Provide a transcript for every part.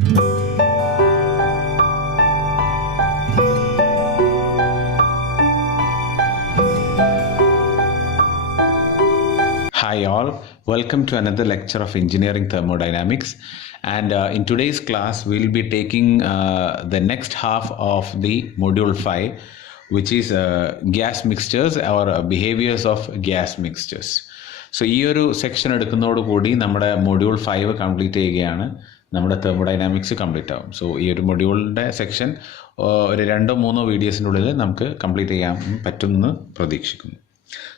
Hi all, welcome to another lecture of Engineering Thermodynamics, and in today's class we'll be taking the next half of the module 5, which is gas mixtures or behaviors of gas mixtures. So ഈ ഒരു section എടുക്കുന്നതോടുകൂടി നമ്മുടെ module 5 complete ചെയ്യുകയാണ്, നമ്മുടെ thermodynamics complete ആവും. So ഈ ഒരു മൊഡ്യൂളിൻ്റെ section ഒരു 2-3 വീഡിയോസിൻ്റെ ഉള്ളിൽ നമുക്ക് കംപ്ലീറ്റ് ചെയ്യാൻ പറ്റുമെന്ന് പ്രതീക്ഷിക്കുന്നു.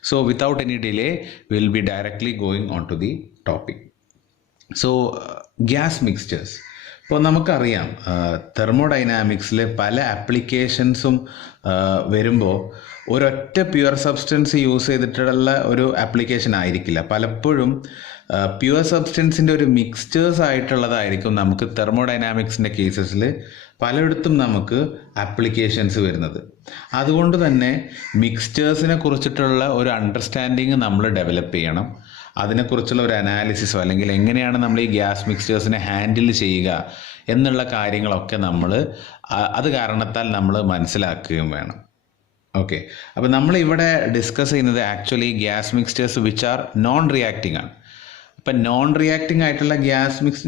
So without any delay, we will be directly going on to the topic. So gas mixtures. ഇപ്പോൾ നമുക്കറിയാം തെർമോഡൈനാമിക്സിൽ പല ആപ്ലിക്കേഷൻസും വരുമ്പോൾ ഒരൊറ്റ പ്യുവർ സബ്സ്റ്റൻസ് യൂസ് ചെയ്തിട്ടുള്ള ഒരു ആപ്ലിക്കേഷൻ ആയിരിക്കില്ല. പലപ്പോഴും പ്യുവർ സബ്സ്റ്റൻസിൻ്റെ ഒരു മിക്സ്ചേഴ്സ് ആയിട്ടുള്ളതായിരിക്കും നമുക്ക് തെർമോഡൈനാമിക്സിൻ്റെ കേസസിൽ പലയിടത്തും നമുക്ക് ആപ്ലിക്കേഷൻസ് വരുന്നത്. അതുകൊണ്ട് തന്നെ മിക്സ്ചേഴ്സിനെ കുറിച്ചിട്ടുള്ള ഒരു അണ്ടർസ്റ്റാൻഡിങ് നമ്മൾ ഡെവലപ്പ് ചെയ്യണം. അതിനെക്കുറിച്ചുള്ള ഒരു അനാലിസിസോ അല്ലെങ്കിൽ എങ്ങനെയാണ് നമ്മൾ ഈ ഗ്യാസ് മിക്സ്ചേഴ്സിനെ ഹാൻഡിൽ ചെയ്യുക എന്നുള്ള കാര്യങ്ങളൊക്കെ അത് കാരണത്താൽ നമ്മൾ മനസ്സിലാക്കുകയും വേണം. ഓക്കെ, അപ്പോൾ നമ്മളിവിടെ ഡിസ്കസ് ചെയ്യുന്നത് actually gas mixtures which are non reacting ആണ്. ഇപ്പം നോൺ റിയാക്ടിങ് ആയിട്ടുള്ള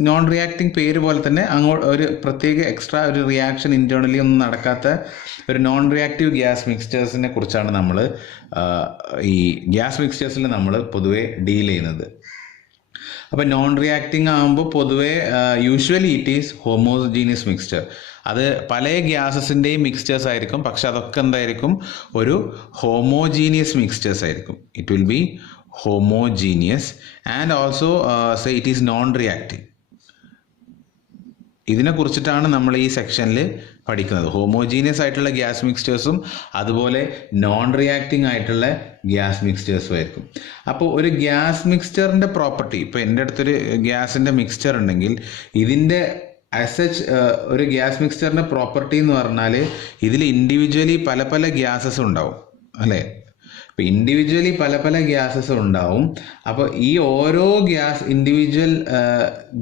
നോൺ റിയാക്ടിങ് പേര് പോലെ തന്നെ അങ്ങോട്ട് ഒരു പ്രത്യേക എക്സ്ട്രാ ഒരു റിയാക്ഷൻ ഇൻറ്റേർണലി ഒന്നും നടക്കാത്ത ഒരു നോൺ റിയാക്റ്റീവ് ഗ്യാസ് മിക്സ്ചേഴ്സിനെ കുറിച്ചാണ് നമ്മൾ ഈ ഗ്യാസ് മിക്സ്ചേഴ്സിൽ നമ്മൾ പൊതുവെ ഡീൽ ചെയ്യുന്നത്. അപ്പം നോൺ റിയാക്ടിങ് ആകുമ്പോൾ പൊതുവെ usually it is homogeneous mixture. അത് പല ഗ്യാസസിൻ്റെയും മിക്സ്ചേഴ്സ് ആയിരിക്കും, പക്ഷെ അതൊക്കെ എന്തായിരിക്കും, ഒരു ഹോമോജീനിയസ് മിക്സ്ചേഴ്സ് ആയിരിക്കും. It will B homogeneous and also say it is non-reacting. ഇതിനെ കുറിച്ചിട്ടാണ് നമ്മൾ ഈ സെക്ഷനിൽ പഠിക്കുന്നത്. ഹോമോജീനിയസ് ആയിട്ടുള്ള ഗ്യാസ് മിക്സ്ചേഴ്സും അതുപോലെ നോൺ റിയാക്ടിങ് ആയിട്ടുള്ള ഗ്യാസ് മിക്സ്ചേഴ്സും ആയിരിക്കും. അപ്പോൾ ഒരു ഗ്യാസ് മിക്സ്ചറിൻ്റെ പ്രോപ്പർട്ടി, ഇപ്പോൾ എൻ്റെ അടുത്തൊരു ഗ്യാസിൻ്റെ മിക്സ്ചർ ഉണ്ടെങ്കിൽ ഇതിൻ്റെ സച്ച് ഒരു ഗ്യാസ് മിക്സ്ചറിൻ്റെ പ്രോപ്പർട്ടി എന്ന് പറഞ്ഞാൽ ഇതിൽ ഇൻഡിവിജ്വലി പല പല ഗ്യാസസ് ഉണ്ടാവും, അല്ലേ? ഇപ്പോൾ ഇൻഡിവിജ്വലി പല പല ഗ്യാസസ് ഉണ്ടാവും. അപ്പോൾ ഈ ഓരോ ഇൻഡിവിജ്വൽ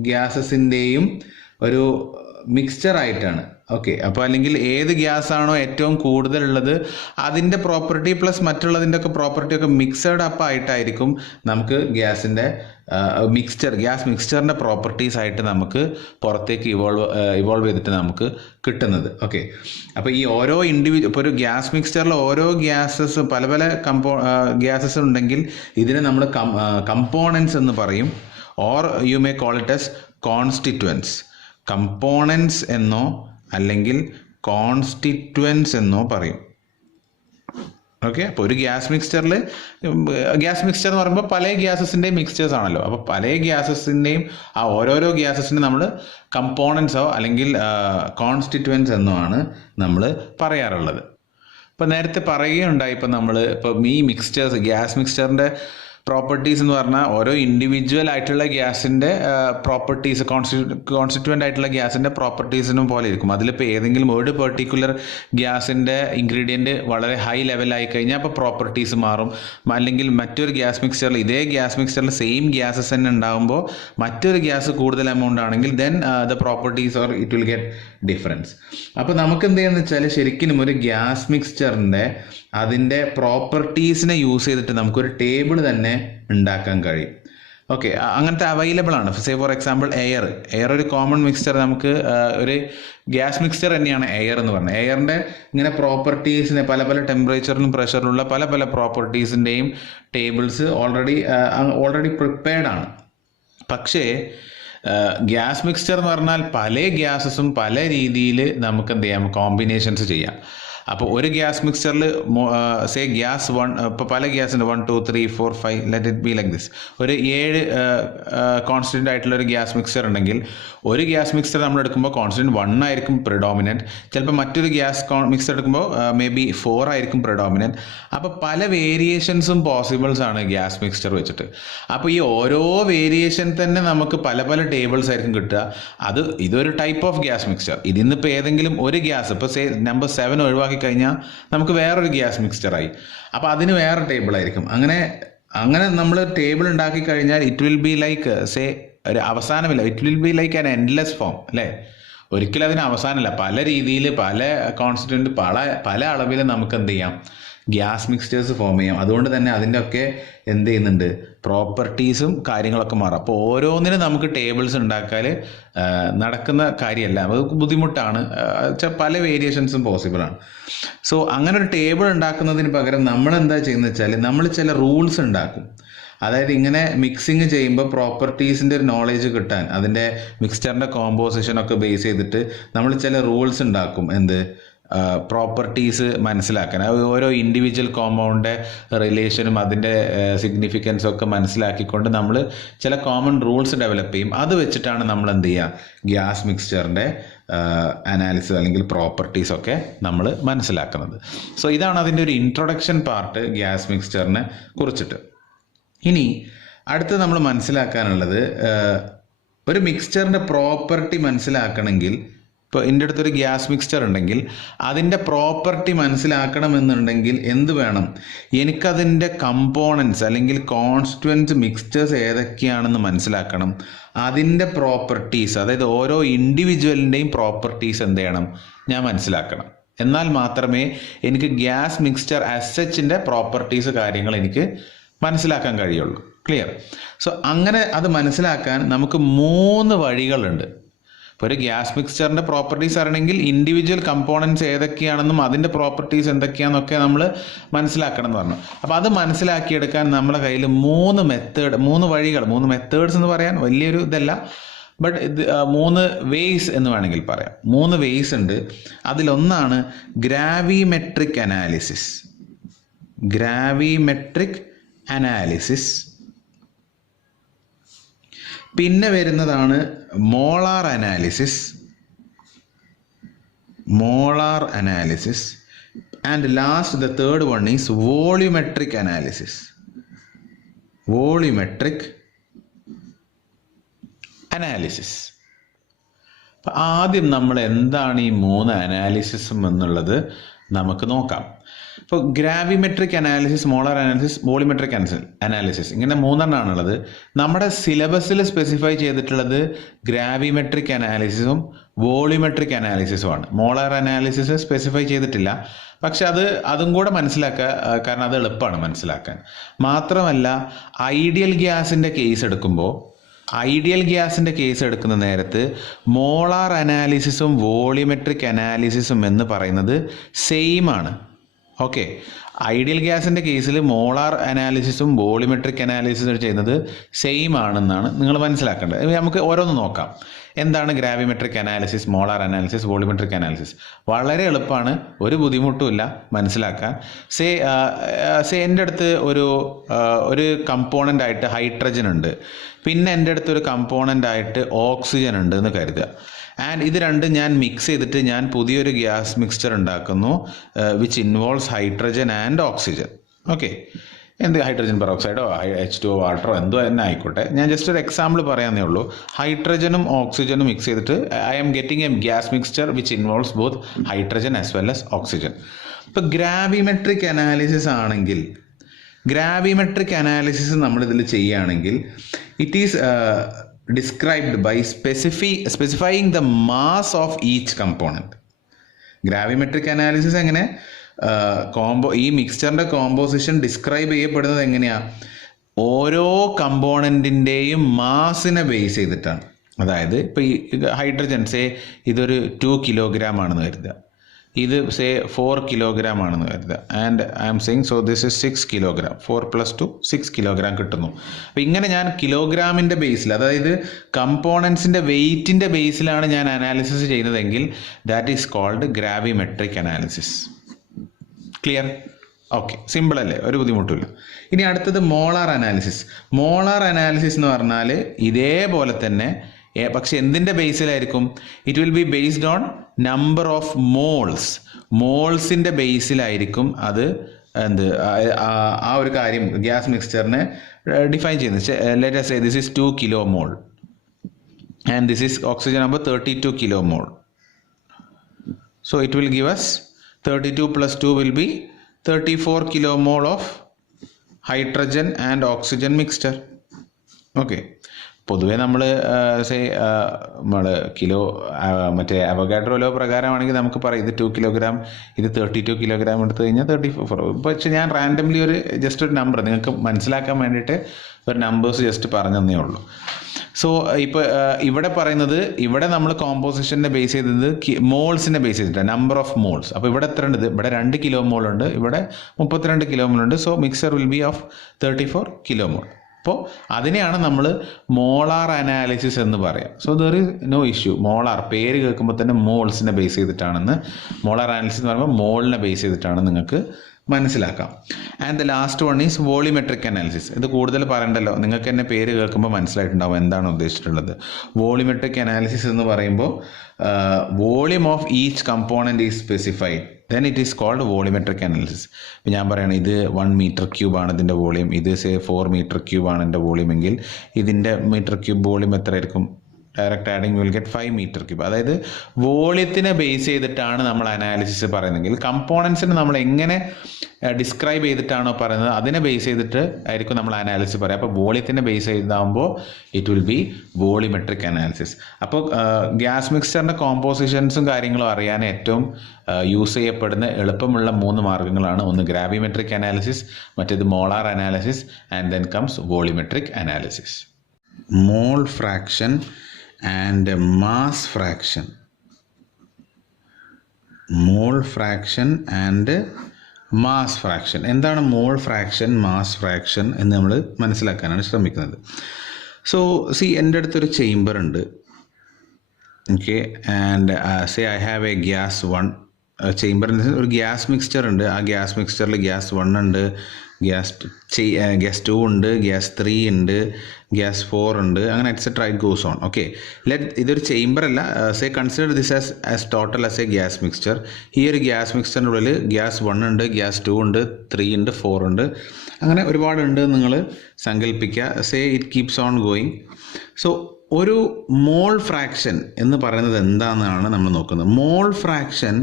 ഗ്യാസസിൻ്റെയും ഒരു മിക്സ്ചർ ആയിട്ടാണ്. ഓക്കെ, അപ്പോൾ അല്ലെങ്കിൽ ഏത് ഗ്യാസാണോ ഏറ്റവും കൂടുതലുള്ളത് അതിൻ്റെ പ്രോപ്പർട്ടി പ്ലസ് മറ്റുള്ളതിൻ്റെ ഒക്കെ പ്രോപ്പർട്ടി ഒക്കെ മിക്സഡ് അപ്പ് ആയിട്ടായിരിക്കും നമുക്ക് ഗ്യാസ് മിക്സ്ചറിൻ്റെ പ്രോപ്പർട്ടീസ് ആയിട്ട് നമുക്ക് പുറത്തേക്ക് ഇവോൾവ് ചെയ്തിട്ട് നമുക്ക് കിട്ടുന്നത്. ഓക്കെ, അപ്പോൾ ഈ ഓരോ ഇപ്പോൾ ഒരു ഗ്യാസ് മിക്സ്ചറിൽ ഓരോ ഗ്യാസസ് പല പല ഗ്യാസസ് ഉണ്ടെങ്കിൽ ഇതിനെ നമ്മൾ കമ്പോണൻസ് എന്ന് പറയും, or you may call it as constituents. Components എന്നോ അല്ലെങ്കിൽ കോൺസ്റ്റിറ്റ്വൻസ് എന്നോ പറയും. ഓക്കെ, അപ്പോൾ ഒരു ഗ്യാസ് മിക്സ്ചർ എന്ന് പറയുമ്പോൾ പല ഗ്യാസസിൻ്റെയും മിക്സ്ചേഴ്സ് ആണല്ലോ. അപ്പോൾ പല ഗ്യാസസിൻ്റെയും ആ ഓരോരോ ഗ്യാസസിൻ്റെ നമ്മൾ കമ്പോണൻസോ അല്ലെങ്കിൽ കോൺസ്റ്റിറ്റ്വൻസ് എന്നോ ആണ് നമ്മൾ പറയാറുള്ളത്. ഇപ്പോൾ നേരത്തെ പറയുകയുണ്ടായി, ഇപ്പോൾ ഈ ഗ്യാസ് മിക്സ്ചറിൻ്റെ പ്രോപ്പർട്ടീസ് എന്ന് പറഞ്ഞാൽ ഓരോ ഇൻഡിവിജ്വൽ ആയിട്ടുള്ള ഗ്യാസിൻ്റെ പ്രോപ്പർട്ടീസ് കോൺസ്റ്റിറ്റ്യൂവൻ്റ് ആയിട്ടുള്ള ഗ്യാസിൻ്റെ പ്രോപ്പർട്ടീസിനും പോലെ ഇരിക്കും. അതിലിപ്പോൾ ഏതെങ്കിലും ഒരു പെർട്ടിക്കുലർ ഗ്യാസിൻ്റെ ഇൻഗ്രീഡിയൻറ്റ് വളരെ ഹൈ ലെവലായി കഴിഞ്ഞാൽ അപ്പോൾ പ്രോപ്പർട്ടീസ് മാറും. അല്ലെങ്കിൽ മറ്റൊരു ഇതേ ഗ്യാസ് മിക്സ്ചറിൽ സെയിം ഗ്യാസസ് തന്നെ ഉണ്ടാകുമ്പോൾ മറ്റൊരു ഗ്യാസ് കൂടുതൽ എമൗണ്ട് ആണെങ്കിൽ then the properties or it will get difference. അപ്പോൾ നമുക്ക് എന്ത് ചെയ്യുന്നത് വെച്ചാൽ ശരിക്കും ഒരു ഗ്യാസ് മിക്സ്ചറിൻ്റെ അതിൻ്റെ പ്രോപ്പർട്ടീസിനെ യൂസ് ചെയ്തിട്ട് നമുക്കൊരു ടേബിൾ തന്നെ ഉണ്ടാക്കാൻ കഴിയും. ഓക്കെ, അങ്ങനത്തെ അവൈലബിൾ ആണ്. ഫോർ എക്സാമ്പിൾ എയർ ഒരു കോമൺ മിക്സ്ചർ, നമുക്ക് ഒരു ഗ്യാസ് മിക്സ്ചർ തന്നെയാണ് എയർ എന്ന് പറഞ്ഞത്. എയറിൻ്റെ ഇങ്ങനെ പ്രോപ്പർട്ടീസിനെ പല പല ടെമ്പറേച്ചറിലും പ്രഷറിലുള്ള പല പല പ്രോപ്പർട്ടീസിൻ്റെയും ടേബിൾസ് ഓൾറെഡി പ്രിപ്പയർഡ് ആണ്. പക്ഷേ ഗ്യാസ് മിക്സ്ചർ എന്ന് പറഞ്ഞാൽ പല ഗ്യാസസും പല രീതിയിൽ നമുക്ക് എന്ത് ചെയ്യാം, കോമ്പിനേഷൻസ് ചെയ്യാം. അപ്പോൾ ഒരു ഗ്യാസ് മിക്സ്ചറിൽ ഗ്യാസ് 1, ഇപ്പോൾ പല ഗ്യാസുണ്ട് 1 2 3 4 5 let it be like this. ഒരു 7 കോൺസ്റ്റൻ്റ് ആയിട്ടുള്ള ഒരു ഗ്യാസ് മിക്സ്ചർ ഉണ്ടെങ്കിൽ ഒരു ഗ്യാസ് മിക്സ്ചർ നമ്മൾ എടുക്കുമ്പോൾ കോൺസ്റ്റൻ്റ് 1 ആയിരിക്കും പ്രിഡോമിനൻറ്റ്. ചിലപ്പോൾ മറ്റൊരു ഗ്യാസ് മിക്സ്ചർ എടുക്കുമ്പോൾ മേ ബി 4 ആയിരിക്കും പ്രിഡോമിനൻറ്റ്. അപ്പോൾ പല വേരിയേഷൻസും പോസിബിൾസ് ആണ് ഗ്യാസ് മിക്സ്ചർ വെച്ചിട്ട്. അപ്പോൾ ഈ ഓരോ വേരിയേഷൻ തന്നെ നമുക്ക് പല പല ടേബിൾസ് ആയിരിക്കും കിട്ടുക. ഇതൊരു ടൈപ്പ് ഓഫ് ഗ്യാസ് മിക്സ്ചർ. ഇതിന്നിപ്പോൾ ഏതെങ്കിലും ഒരു ഗ്യാസ്, ഇപ്പോൾ നമ്പർ 7 ഒഴിവാക്കി കഴിഞ്ഞാൽ നമുക്ക് വേറൊരു ഗ്യാസ് മിക്സ്ചറായി. അപ്പോൾ അതിന് വേറെ ടേബിൾ ആയിരിക്കും. അങ്ങനെ നമ്മൾ ടേബിൾ ഉണ്ടാക്കി കഴിഞ്ഞാൽ ഇറ്റ് വിൽ ബി ലൈക്ക് ഒരു അവസാനമില്ല, it will be like an endless form, അല്ലേ? ഒരിക്കലും അതിന് അവസാനമല്ല. പല രീതിയിൽ പല കോൺസ്റ്റിറ്റ്യൂൻ്റ് പല അളവിൽ നമുക്ക് എന്ത് ചെയ്യാം, ഗ്യാസ് മിക്സ്ചേഴ്സ് ഫോം ചെയ്യാം. അതുകൊണ്ട് തന്നെ അതിൻ്റെ ഒക്കെ എന്ത് ചെയ്യുന്നുണ്ട്, പ്രോപ്പർട്ടീസും കാര്യങ്ങളൊക്കെ മാറും. അപ്പോൾ ഓരോന്നിനും നമുക്ക് ടേബിൾസ് ഉണ്ടാക്കാൻ നടക്കുന്ന കാര്യമല്ല, അത് ബുദ്ധിമുട്ടാണ്. പല വേരിയേഷൻസും പോസിബിളാണ്. സോ അങ്ങനെ ഒരു ടേബിൾ ഉണ്ടാക്കുന്നതിന് പകരം നമ്മൾ എന്താ ചെയ്യുന്നത് വെച്ചാൽ നമ്മൾ ചില റൂൾസ് ഉണ്ടാക്കും. അതായത് ഇങ്ങനെ മിക്സിങ് ചെയ്യുമ്പോൾ പ്രോപ്പർട്ടീസിൻ്റെ ഒരു നോളേജ് കിട്ടാൻ, അതിൻ്റെ മിക്സ്ചറിൻ്റെ കോമ്പോസിഷനൊക്കെ ബേസ് ചെയ്തിട്ട് നമ്മൾ ചില റൂൾസ് ഉണ്ടാക്കും. എന്ത് പ്രോപ്പർട്ടീസ് മനസ്സിലാക്കാൻ, ഓരോ ഇൻഡിവിജ്വൽ കോമ്പൗണ്ടിൻ്റെ റിലേഷനും അതിൻ്റെ സിഗ്നിഫിക്കൻസും ഒക്കെ മനസ്സിലാക്കിക്കൊണ്ട് നമ്മൾ ചില കോമൺ റൂൾസ് ഡെവലപ്പ് ചെയ്യും. അത് വെച്ചിട്ടാണ് നമ്മൾ എന്ത് ചെയ്യുക, ഗ്യാസ് മിക്സ്ചറിൻ്റെ അനാലിസിസ് അല്ലെങ്കിൽ പ്രോപ്പർട്ടീസൊക്കെ നമ്മൾ മനസ്സിലാക്കുന്നത്. സോ ഇതാണ് അതിൻ്റെ ഒരു ഇൻട്രൊഡക്ഷൻ പാർട്ട് ഗ്യാസ് മിക്സ്ചറിനെ കുറിച്ചിട്ട്. ഇനി അടുത്ത് നമ്മൾ മനസ്സിലാക്കാനുള്ളത്, ഒരു മിക്സ്ചറിൻ്റെ പ്രോപ്പർട്ടി മനസ്സിലാക്കണമെങ്കിൽ, ഇപ്പോൾ എൻ്റെ അടുത്തൊരു ഗ്യാസ് മിക്സ്ചർ ഉണ്ടെങ്കിൽ അതിൻ്റെ പ്രോപ്പർട്ടി മനസ്സിലാക്കണമെന്നുണ്ടെങ്കിൽ എന്ത് വേണം, എനിക്കതിൻ്റെ കമ്പോണൻസ് അല്ലെങ്കിൽ കോൺസ്റ്റിറ്റ്വൻസ് മിക്സ്ചേഴ്സ് ഏതൊക്കെയാണെന്ന് മനസ്സിലാക്കണം. അതിൻ്റെ പ്രോപ്പർട്ടീസ്, അതായത് ഓരോ ഇൻഡിവിജ്വലിൻ്റെയും പ്രോപ്പർട്ടീസ് എന്ത് ചെയ്യണം, ഞാൻ മനസ്സിലാക്കണം. എന്നാൽ മാത്രമേ എനിക്ക് ഗ്യാസ് മിക്സ്ചർ ആസ് സച്ചിൻ്റെ പ്രോപ്പർട്ടീസ് കാര്യങ്ങൾ എനിക്ക് മനസ്സിലാക്കാൻ കഴിയുള്ളൂ. ക്ലിയർ? സോ അങ്ങനെ അത് മനസ്സിലാക്കാൻ നമുക്ക് 3 വഴികളുണ്ട്. ഇപ്പോൾ ഒരു ഗ്യാസ് മിക്സ്ചറിൻ്റെ പ്രോപ്പർട്ടീസ് അറിയണമെങ്കിൽ ഇൻഡിവിജ്വൽ കമ്പോണൻസ് ഏതൊക്കെയാണെന്നും അതിൻ്റെ പ്രോപ്പർട്ടീസ് എന്തൊക്കെയാണെന്നൊക്കെ നമ്മൾ മനസ്സിലാക്കണം എന്ന് പറഞ്ഞു. അപ്പോൾ അത് മനസ്സിലാക്കിയെടുക്കാൻ നമ്മുടെ കയ്യിൽ 3 വഴികൾ, 3 മെത്തേഡ്സ് എന്ന് പറയാൻ വലിയൊരു ഇതല്ല, ബട്ട് ഇത് 3 വേയ്സ് എന്ന് വേണമെങ്കിൽ പറയാം. 3 വേയ്സ് ഉണ്ട്. അതിലൊന്നാണ് ഗ്രാവിമെട്രിക് അനാലിസിസ്. പിന്നെ വരുന്നതാണ് molar analysis. And last the third one is volumetric analysis. അപ്പം ആദ്യം നമ്മൾ എന്താണ് ഈ 3 അനാലിസിസും എന്നുള്ളത് നമുക്ക് നോക്കാം. ഇപ്പോൾ gravimetric analysis, molar analysis, volumetric analysis, ഇങ്ങനെ 3 നമ്മുടെ സിലബസിൽ സ്പെസിഫൈ ചെയ്തിട്ടുള്ളത് ഗ്രാവിമെട്രിക് അനാലിസിസും വോളിമെട്രിക് അനാലിസിസുമാണ്. മോളാർ അനാലിസിസ് സ്പെസിഫൈ ചെയ്തിട്ടില്ല. പക്ഷെ അതും കൂടെ മനസ്സിലാക്കുക, കാരണം അത് എളുപ്പമാണ് മനസ്സിലാക്കാൻ. മാത്രമല്ല ഐഡിയൽ ഗ്യാസിൻ്റെ കേസ് എടുക്കുന്ന നേരത്ത് മോളാർ അനാലിസിസും വോളിമെട്രിക് അനാലിസിസും എന്ന് പറയുന്നത് സെയിം ആണ്. ഓക്കെ, ഐഡിയൽ ഗ്യാസിൻ്റെ കേസിൽ മോളാർ അനാലിസിസും വോളിമെട്രിക് അനാലിസിസും ചെയ്യുന്നത് സെയിം ആണെന്നാണ് നിങ്ങൾ മനസ്സിലാക്കേണ്ടത്. നമുക്ക് ഓരോന്ന് നോക്കാം. എന്താണ് gravimetric analysis, molar analysis, volumetric analysis? വളരെ എളുപ്പമാണ്, ഒരു ബുദ്ധിമുട്ടുമില്ല മനസ്സിലാക്കാൻ. എൻ്റെ അടുത്ത് ഒരു കമ്പോണൻ്റ് ആയിട്ട് ഹൈഡ്രജൻ ഉണ്ട്, പിന്നെ എൻ്റെ അടുത്ത് ഒരു കമ്പോണൻ്റ് ആയിട്ട് ഓക്സിജൻ ഉണ്ട് എന്ന് കരുതുക. ആൻഡ് ഇത് രണ്ടും ഞാൻ മിക്സ് ചെയ്തിട്ട് ഞാൻ പുതിയൊരു ഗ്യാസ് മിക്സ്ചർ ഉണ്ടാക്കുന്നു, which involves hydrogen and oxygen. Okay, എന്ത് ഹൈഡ്രജൻ പെറോക്സൈഡോ H2O വാട്ടറോ എന്തോ തന്നെ ആയിക്കോട്ടെ. ഞാൻ ജസ്റ്റ് ഒരു എക്സാമ്പിൾ പറയാമെന്നേ ഉള്ളൂ. ഹൈഡ്രജനും ഓക്സിജനും മിക്സ് ചെയ്തിട്ട് I am getting a gas mixture which involves both hydrogen as well as oxygen. ഇപ്പോൾ ഗ്രാവിമെട്രിക് അനാലിസിസ് നമ്മളിതിൽ ചെയ്യുകയാണെങ്കിൽ it is described by specifying the mass of each component. Gravimetric analysis എങ്ങനെ ഈ മിക്സ്ചറിൻ്റെ കോമ്പോസിഷൻ ഡിസ്ക്രൈബ് ചെയ്യപ്പെടുന്നത് എങ്ങനെയാണ്? ഓരോ കമ്പോണൻറ്റിൻ്റെയും മാസിനെ base ചെയ്തിട്ടാണ്. അതായത് ഇപ്പോൾ ഈ ഹൈഡ്രജൻ ഇതൊരു 2 കിലോഗ്രാം ആണെന്ന് കരുതുക, ഇത് 4 കിലോഗ്രാം ആണെന്ന് കരുതുക. And I am saying so this is 6 kilogram. 4 + 2 6 kilogram കിട്ടുന്നു. അപ്പോൾ ഇങ്ങനെ ഞാൻ കിലോഗ്രാമിൻ്റെ ബേസിൽ, അതായത് കമ്പോണൻസിൻ്റെ വെയ്റ്റിൻ്റെ ബേസിലാണ് ഞാൻ അനാലിസിസ് ചെയ്യുന്നതെങ്കിൽ that is called gravimetric analysis. Clear? Okay, simple അല്ലേ, ഒരു ബുദ്ധിമുട്ടില്ല. ഇനി അടുത്തത് മോളാർ അനാലിസിസ് എന്ന് പറഞ്ഞാൽ ഇതേപോലെ തന്നെ, പക്ഷെ എന്തിൻ്റെ ബേസിലായിരിക്കും? It will be based on number of മോൾസിൻ്റെ ബേസിലായിരിക്കും അത് ആ ഒരു കാര്യം ഗ്യാസ് മിക്സ്ചറിനെ ഡിഫൈൻ ചെയ്യുന്നത്. Let us say this is 2 kilomol and this is oxygen number 32 kilomol. So it will give us 32 plus 2 will be 34 kilomol of hydrogen and oxygen mixture. Okay. പൊതുവേ നമ്മൾ നമ്മൾ കിലോ മറ്റേ അവഗാഡ്രോ ലോ പ്രകാരമാണെങ്കിൽ നമുക്ക് പറയാം ഇത് 2 kilogram, ഇത് 32 kilogram എടുത്തു കഴിഞ്ഞാൽ 34. പക്ഷെ ഞാൻ റാൻഡംലി ജസ്റ്റ് ഒരു നമ്പർ നിങ്ങൾക്ക് മനസ്സിലാക്കാൻ വേണ്ടിയിട്ട് ഒരു നമ്പേഴ്സ് ജസ്റ്റ് പറഞ്ഞു തന്നേ ഉള്ളൂ. സോ ഇപ്പോൾ ഇവിടെ പറയുന്നത്, ഇവിടെ നമ്മൾ കോമ്പോസിഷനെ ബേസ് ചെയ്തത് മോൾസിനെ ബേസ് ചെയ്തിട്ടാണ്, നമ്പർ ഓഫ് മോൾസ്. അപ്പോൾ ഇവിടെ എത്ര ഉണ്ട്? ഇവിടെ 2 കിലോ മോൾ ഉണ്ട്, ഇവിടെ 32 കിലോ മോൾ ഉണ്ട്. So mixer will be of 34 kilo mole. അപ്പോൾ അതിനെയാണ് നമ്മൾ മോളാർ അനാലിസിസ് എന്ന് പറയാം. So there is no issue. Molar പേര് കേൾക്കുമ്പോൾ തന്നെ മോൾസിനെ ബേസ് ചെയ്തിട്ടാണെന്ന്, മോളാർ അനാലിസിസ് എന്ന് പറയുമ്പോൾ മോളിനെ ബേസ് ചെയ്തിട്ടാണെന്ന് നിങ്ങൾക്ക് മനസ്സിലാക്കാം. And the last one is volumetric analysis. ഇത് കൂടുതൽ പറയണ്ടല്ലോ, നിങ്ങൾക്ക് തന്നെ പേര് കേൾക്കുമ്പോൾ മനസ്സിലായിട്ടുണ്ടാവും എന്താണ് ഉദ്ദേശിച്ചിട്ടുള്ളത്. വോളിമെട്രിക് അനാലിസിസ് എന്ന് പറയുമ്പോൾ volume of each component is specified, then it is called volumetric analysis. ഇപ്പോൾ ഞാൻ പറയുകയാണ് ഇത് 1 മീറ്റർ ക്യൂബ് ആണ് ഇതിൻ്റെ വോളിയം, ഇത് 4 മീറ്റർ ക്യൂബ് ആണ് എൻ്റെ വോളിയം എങ്കിൽ ഇതിൻ്റെ മീറ്റർ ക്യൂബ് വോളിയം എത്ര ആയിരിക്കും? Direct adding will get 5 metre cube. അതായത് വോളിയത്തിനെ ബേസ് ചെയ്തിട്ടാണ് നമ്മൾ അനാലിസിസ് പറയുന്നതെങ്കിൽ കമ്പോണൻസിനെ നമ്മൾ എങ്ങനെ ഡിസ്ക്രൈബ് ചെയ്തിട്ടാണോ പറയുന്നത് അതിനെ ബേസ് ചെയ്തിട്ട് ആയിരിക്കും നമ്മൾ അനാലിസിസ് പറയുക. അപ്പോൾ വോളിയത്തിനെ ബേസ് ചെയ്താകുമ്പോൾ it will be volumetric analysis. അപ്പോൾ ഗ്യാസ് മിക്സ്ചറിൻ്റെ കോമ്പോസിഷൻസും കാര്യങ്ങളും അറിയാൻ ഏറ്റവും യൂസ് ചെയ്യപ്പെടുന്ന എളുപ്പമുള്ള 3 മാർഗ്ഗങ്ങളാണ്. ഒന്ന് ഗ്രാവിമെട്രിക് അനാലിസിസ്, മറ്റേത് molar analysis, and then comes volumetric analysis. Mole fraction and mass fraction. Mole fraction and mass fraction. എന്താണ് മോൾ ഫ്രാക്ഷൻ, മാസ് ഫ്രാക്ഷൻ എന്ന് നമ്മൾ മനസ്സിലാക്കാനാണ് ശ്രമിക്കുന്നത്. സോ എൻ്റെ അടുത്തൊരു ചേംബർ ഉണ്ട്, okay, and say I have A gas 1 ചേംബറിന് ഒരു gas mixture ഉണ്ട്. ആ ഗ്യാസ് മിക്സ്ചറിൽ ഗ്യാസ് 1 ഉണ്ട്, ഗ്യാസ് 2 ഉണ്ട്, ഗ്യാസ് 3 ഉണ്ട്, ഗ്യാസ് 4 ഉണ്ട്, അങ്ങനെ etcetera it goes on. Okay, ഇതൊരു ചേംബർ അല്ല. Say consider this as total as A gas mixture. ഈ ഒരു ഗ്യാസ് മിക്സ്ചറിൻ്റെ ഉള്ളിൽ ഗ്യാസ് 1 ഉണ്ട്, ഗ്യാസ് 2 ഉണ്ട്, 3 ഉണ്ട്, 4 ഉണ്ട്, അങ്ങനെ ഒരുപാടുണ്ട് നിങ്ങൾ സങ്കല്പിക്കുക. Say it keeps on going. So ഒരു മോൾ ഫ്രാക്ഷൻ എന്ന് പറയുന്നത് എന്താണെന്നാണ് നമ്മൾ നോക്കുന്നത്. മോൾ ഫ്രാക്ഷൻ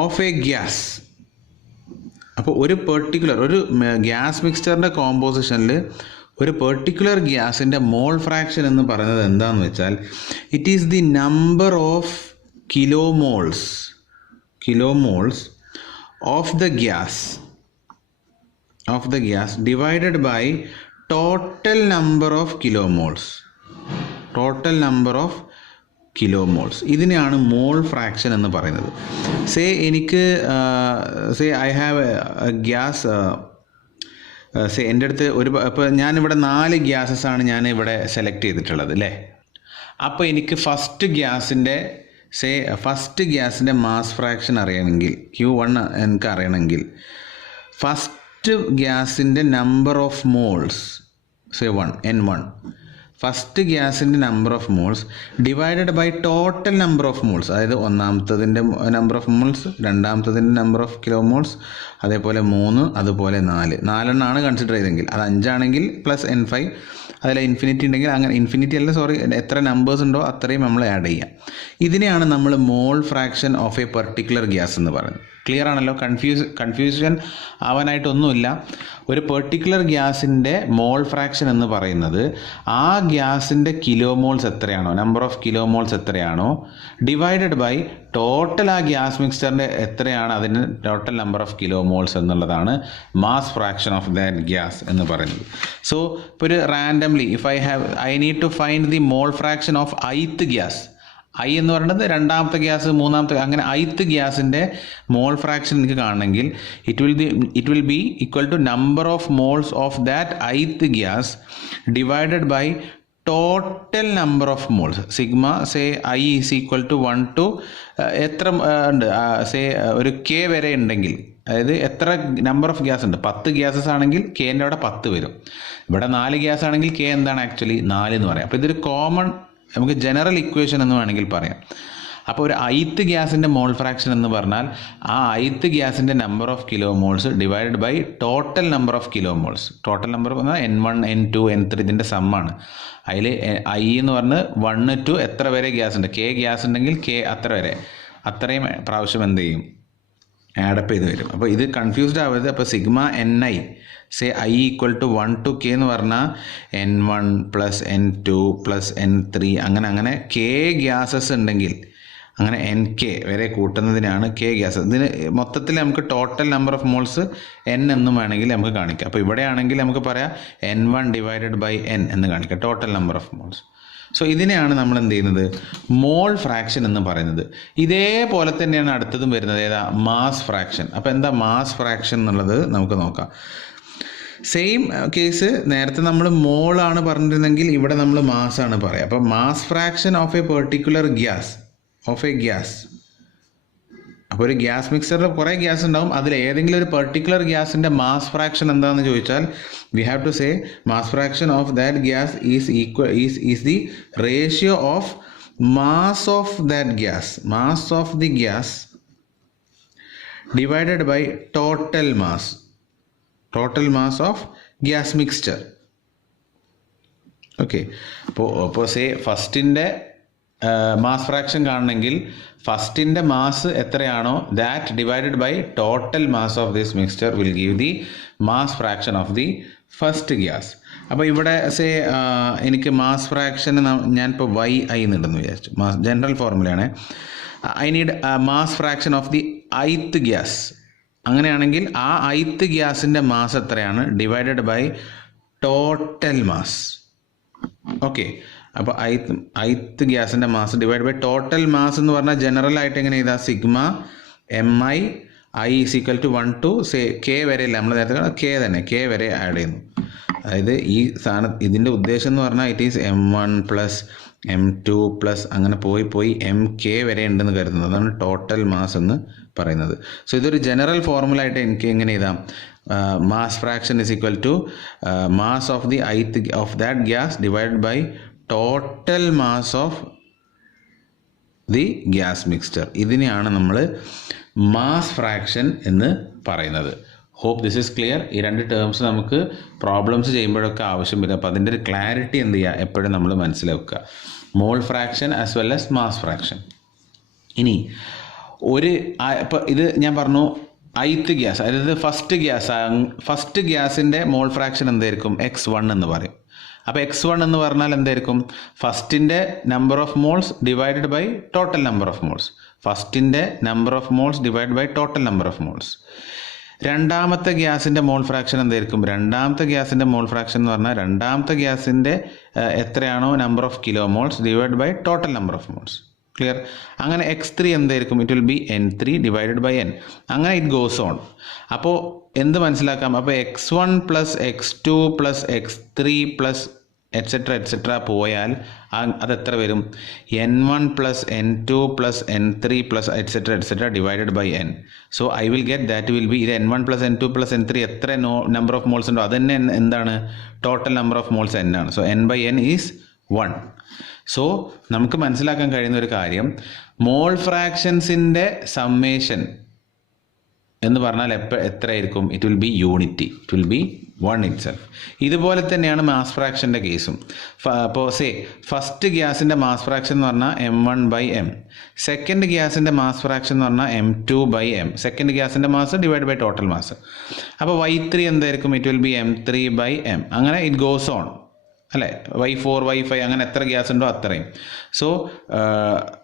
ഓഫ് എ ഗ്യാസ്. അപ്പോൾ ഒരു ഗ്യാസ് മിക്സ്ചറിൻ്റെ കോമ്പോസിഷനിൽ ഒരു പെർട്ടിക്കുലർ ഗ്യാസിൻ്റെ മോൾ ഫ്രാക്ഷൻ എന്ന് പറയുന്നത് എന്താണെന്ന് വെച്ചാൽ it is the number of kilomoles of the gas divided by total number of kilomoles. ഇതിനെയാണ് മോൾ ഫ്രാക്ഷൻ എന്ന് പറയുന്നത്. I have gas. എൻ്റെ അടുത്ത് ഇപ്പോൾ ഞാനിവിടെ 4 ഗ്യാസസാണ് ഞാൻ ഇവിടെ സെലക്ട് ചെയ്തിട്ടുള്ളത് അല്ലേ. അപ്പോൾ എനിക്ക് ഫസ്റ്റ് ഗ്യാസിൻ്റെ മാസ് ഫ്രാക്ഷൻ അറിയണമെങ്കിൽ, Q1 എനിക്ക് അറിയണമെങ്കിൽ ഫസ്റ്റ് ഗ്യാസിൻ്റെ number of moles N1, first ഗ്യാസിൻ്റെ number of moles divided by total number of moles. അതായത് ഒന്നാമത്തതിൻ്റെ നമ്പർ ഓഫ് മോൾസ്, രണ്ടാമത്തതിൻ്റെ നമ്പർ ഓഫ് കിലോമോൾസ്, അതേപോലെ 3, അതുപോലെ 4 എണ്ണമാണ് കൺസിഡർ ചെയ്തെങ്കിൽ. അത് 5 ആണെങ്കിൽ പ്ലസ് N5, അതിൽ ഇൻഫിനിറ്റി ഉണ്ടെങ്കിൽ അങ്ങനെ എത്ര നമ്പേഴ്സ് ഉണ്ടോ അത്രയും നമ്മൾ ആഡ് ചെയ്യാം. ഇതിനെയാണ് നമ്മൾ മോൾ fraction of A particular gas എന്ന് പറയുന്നത്. ക്ലിയർ ആണല്ലോ? കൺഫ്യൂഷൻ ആവാനായിട്ടൊന്നുമില്ല. ഒരു പെർട്ടിക്കുലർ ഗ്യാസിൻ്റെ മോൾ ഫ്രാക്ഷൻ എന്ന് പറയുന്നത് ആ ഗ്യാസിൻ്റെ കിലോമോൾസ് എത്രയാണോ, നമ്പർ ഓഫ് കിലോമോൾസ് എത്രയാണോ ഡിവൈഡഡ് ബൈ ടോട്ടൽ ആ ഗ്യാസ് മിക്സ്ചറിൻ്റെ എത്രയാണ് അതിന് ടോട്ടൽ നമ്പർ ഓഫ് കിലോമോൾസ് എന്നുള്ളതാണ് mass fraction of that gas എന്ന് പറയുന്നത്. സോ ഇപ്പോൾ ഒരു randomly I need to find the mole fraction of ith gas. I എന്ന് പറയുന്നത് രണ്ടാമത്തെ ഗ്യാസ്, മൂന്നാമത്തെ, അങ്ങനെ ith ഗ്യാസിൻ്റെ മോൾ ഫ്രാക്ഷൻ എനിക്ക് കാണണമെങ്കിൽ it will be equal to number of moles of that ith gas divided by total number of moles. Sigma I is equal to 1 to എത്ര ഉണ്ട്, ഒരു K വരെ ഉണ്ടെങ്കിൽ, അതായത് എത്ര നമ്പർ ഓഫ് ഗ്യാസ് ഉണ്ട്. 10 ഗ്യാസസ് ആണെങ്കിൽ Kൻ്റെ അവിടെ 10 വരും. ഇവിടെ 4 ഗ്യാസ് ആണെങ്കിൽ K എന്താണ് ആക്ച്വലി 4 എന്ന് പറയാം. അപ്പോൾ ഇതൊരു കോമൺ നമുക്ക് ജനറൽ ഇക്വേഷൻ എന്ന് വേണമെങ്കിൽ പറയാം. അപ്പോൾ ഒരു ith ഗ്യാസിൻ്റെ മോൾ ഫ്രാക്ഷൻ എന്ന് പറഞ്ഞാൽ ആ ith ഗ്യാസിൻ്റെ number of kilomoles divided by total number of kilomoles. Total number എന്ന് പറഞ്ഞാൽ N1, N2, N3 ഇതിൻ്റെ സമ്മാണ്. അതിൽ I എന്ന് പറഞ്ഞ് 1 to എത്ര വരെ ഗ്യാസ് ഉണ്ട്, K ഗ്യാസ് ഉണ്ടെങ്കിൽ K അത്ര വരെ, അത്രയും പ്രാവശ്യം എന്ത് ചെയ്യും, ആഡപ്പ് ചെയ്ത് വരും. അപ്പോൾ ഇത് കൺഫ്യൂസ്ഡ് ആവരുത്. അപ്പോൾ sigma NI say I = 1 to k എന്ന് പറഞ്ഞാൽ N1 + N2 + N3 അങ്ങനെ k ഗ്യാസസ് ഉണ്ടെങ്കിൽ അങ്ങനെ NK വരെ കൂട്ടുന്നതിനാണ് k ഗ്യാസ്. ഇതിന് മൊത്തത്തിൽ നമുക്ക് total number of moles n എന്നും വേണമെങ്കിൽ നമുക്ക് കാണിക്കാം. അപ്പോൾ ഇവിടെയാണെങ്കിൽ നമുക്ക് പറയാം N1/n എന്ന് കാണിക്കാം, total number of moles. So ഇതിനെയാണ് നമ്മൾ എന്ത് ചെയ്യുന്നത്, മോൾ ഫ്രാക്ഷൻ എന്ന് പറയുന്നത്. ഇതേപോലെ തന്നെയാണ് അടുത്തതും വരുന്നത്, ഏതാ, മാസ് ഫ്രാക്ഷൻ. അപ്പോൾ എന്താ മാസ് ഫ്രാക്ഷൻ എന്നുള്ളത് നമുക്ക് നോക്കാം. സെയിം കേസ്, നേരത്തെ നമ്മൾ മോളാണ് പറഞ്ഞിരുന്നെങ്കിൽ ഇവിടെ നമ്മൾ മാസ് ആണ് പറയുക. അപ്പോൾ mass fraction of A particular gas അപ്പോൾ ഒരു ഗ്യാസ് മിക്സറിൽ കുറേ ഗ്യാസ് ഉണ്ടാവും, അതിൽ ഏതെങ്കിലും ഒരു പെർട്ടിക്കുലർ ഗ്യാസിൻ്റെ മാസ് ഫ്രാക്ഷൻ എന്താണെന്ന് ചോദിച്ചാൽ we have to say mass fraction of that gas is the ratio of mass of that gas, mass of the gas divided by total mass of gas mixture. Okay, അപ്പോൾ say ഫസ്റ്റിൻ്റെ mass fraction കാണണമെങ്കിൽ ഫസ്റ്റിൻ്റെ mass എത്രയാണോ that divided by total mass of this mixture will give the mass fraction of the first gas. അപ്പോൾ ഇവിടെ say എനിക്ക് mass ഫ്രാക്ഷന് ഞാനിപ്പോൾ YI എന്നുണ്ടെന്ന് വിചാരിച്ചു, ജനറൽ ഫോർമുലയാണ്. I need mass fraction of the ith gas. അങ്ങനെയാണെങ്കിൽ ആ ith ഗ്യാസിൻ്റെ മാസ് എത്രയാണ് divided by total mass. Okay, അപ്പോൾ ith ഗ്യാസിൻ്റെ mass divide by total mass എന്ന് പറഞ്ഞാൽ ജനറൽ ആയിട്ട് എങ്ങനെ ചെയ്താൽ sigma MI I = 1 to say k വരെ ഇല്ല, നമ്മൾ നേരത്തെ k തന്നെ, k വരെ ആഡ് ചെയ്യുന്നു. അതായത് ഈ സാധനം ഇതിൻ്റെ ഉദ്ദേശം എന്ന് പറഞ്ഞാൽ ഇറ്റ് ഈസ് M1 + M2 + അങ്ങനെ പോയി MK വരെ ഉണ്ടെന്ന് കരുതുന്നത്, അതാണ് ടോട്ടൽ മാസ് എന്ന് പറയുന്നത്. സോ ഇതൊരു ജനറൽ ഫോർമുല ആയിട്ട് എനിക്ക് എങ്ങനെ എഴുതാം, mass fraction = mass of the ith of that gas divide by total mass of the gas mixture. ഇതിനെയാണ് നമ്മൾ മാസ് ഫ്രാക്ഷൻ എന്ന് പറയുന്നത്. Hope this is clear. ഈ രണ്ട് ടേംസ് നമുക്ക് പ്രോബ്ലംസ് ചെയ്യുമ്പോഴൊക്കെ ആവശ്യം വരും. അപ്പോൾ അതിൻ്റെ ഒരു ക്ലാരിറ്റി എന്ത് ചെയ്യുക, എപ്പോഴും നമ്മൾ മനസ്സിലാക്കുക, mole fraction as well as mass fraction. ഇനി ഇപ്പോൾ ഇത് ഞാൻ പറഞ്ഞു ith ഗ്യാസ്, അതായത് ഫസ്റ്റ് ഗ്യാസിൻ്റെ മോൾ ഫ്രാക്ഷൻ എന്തായിരിക്കും, X1 എന്ന് പറയും. അപ്പോൾ X1 എന്ന് പറഞ്ഞാൽ എന്തായിരിക്കും, ഫസ്റ്റിൻ്റെ number of moles divided by total number of moles, ഫസ്റ്റിൻ്റെ number of moles divide by total number of moles. രണ്ടാമത്തെ ഗ്യാസിൻ്റെ മോൾ ഫ്രാക്ഷൻ എന്തായിരിക്കും, രണ്ടാമത്തെ ഗ്യാസിൻ്റെ മോൾ ഫ്രാക്ഷൻ എന്ന് പറഞ്ഞാൽ രണ്ടാമത്തെ ഗ്യാസിൻ്റെ എത്രയാണോ number of kilo moles divide by total number of moles. Clear? അങ്ങനെ X3 എന്തായിരിക്കും, it will be N3 divided by N. അങ്ങനെ ഇറ്റ് ഗോസ് ഓൺ. അപ്പോൾ എന്ത് മനസ്സിലാക്കാം, അപ്പോൾ X1 + X2 + X3 + എറ്റ്സെട്ര പോയാൽ അതെത്ര വരും, N1 + N2 + N3 + etcetera divided by N. So I will get that will be ഇത് N1 + N2 + N3 എത്ര നമ്പർ ഓഫ് മോൾസ് ഉണ്ടോ അതന്നെ എന്താണ് total number of moles N ആണ്. So N/N is 1. സോ നമുക്ക് മനസ്സിലാക്കാൻ കഴിയുന്ന ഒരു കാര്യം, മോൾ ഫ്രാക്ഷൻസിൻ്റെ സമ്മേഷൻ എന്ന് പറഞ്ഞാൽ എത്രയായിരിക്കും, it will B unity, it will B 1 itself. ഇതുപോലെ തന്നെയാണ് മാസ് ഫ്രാക്ഷൻ്റെ കേസും. അപ്പോൾ ഫസ്റ്റ് ഗ്യാസിൻ്റെ മാസ് ഫ്രാക്ഷൻ എന്ന് പറഞ്ഞാൽ M1/m, സെക്കൻഡ് ഗ്യാസിൻ്റെ മാസ് ഫ്രാക്ഷൻ എന്ന് പറഞ്ഞാൽ M2/m, സെക്കൻഡ് ഗ്യാസിൻ്റെ mass divide by total mass. അപ്പോൾ Y3 എന്തായിരിക്കും, ഇറ്റ് വിൽ ബി M3/m. അങ്ങനെ ഇറ്റ് ഗോസ് ഓൺ അല്ലേ, Y4 Y5 അങ്ങനെ എത്ര ഗ്യാസ് ഉണ്ടോ അത്രയും. So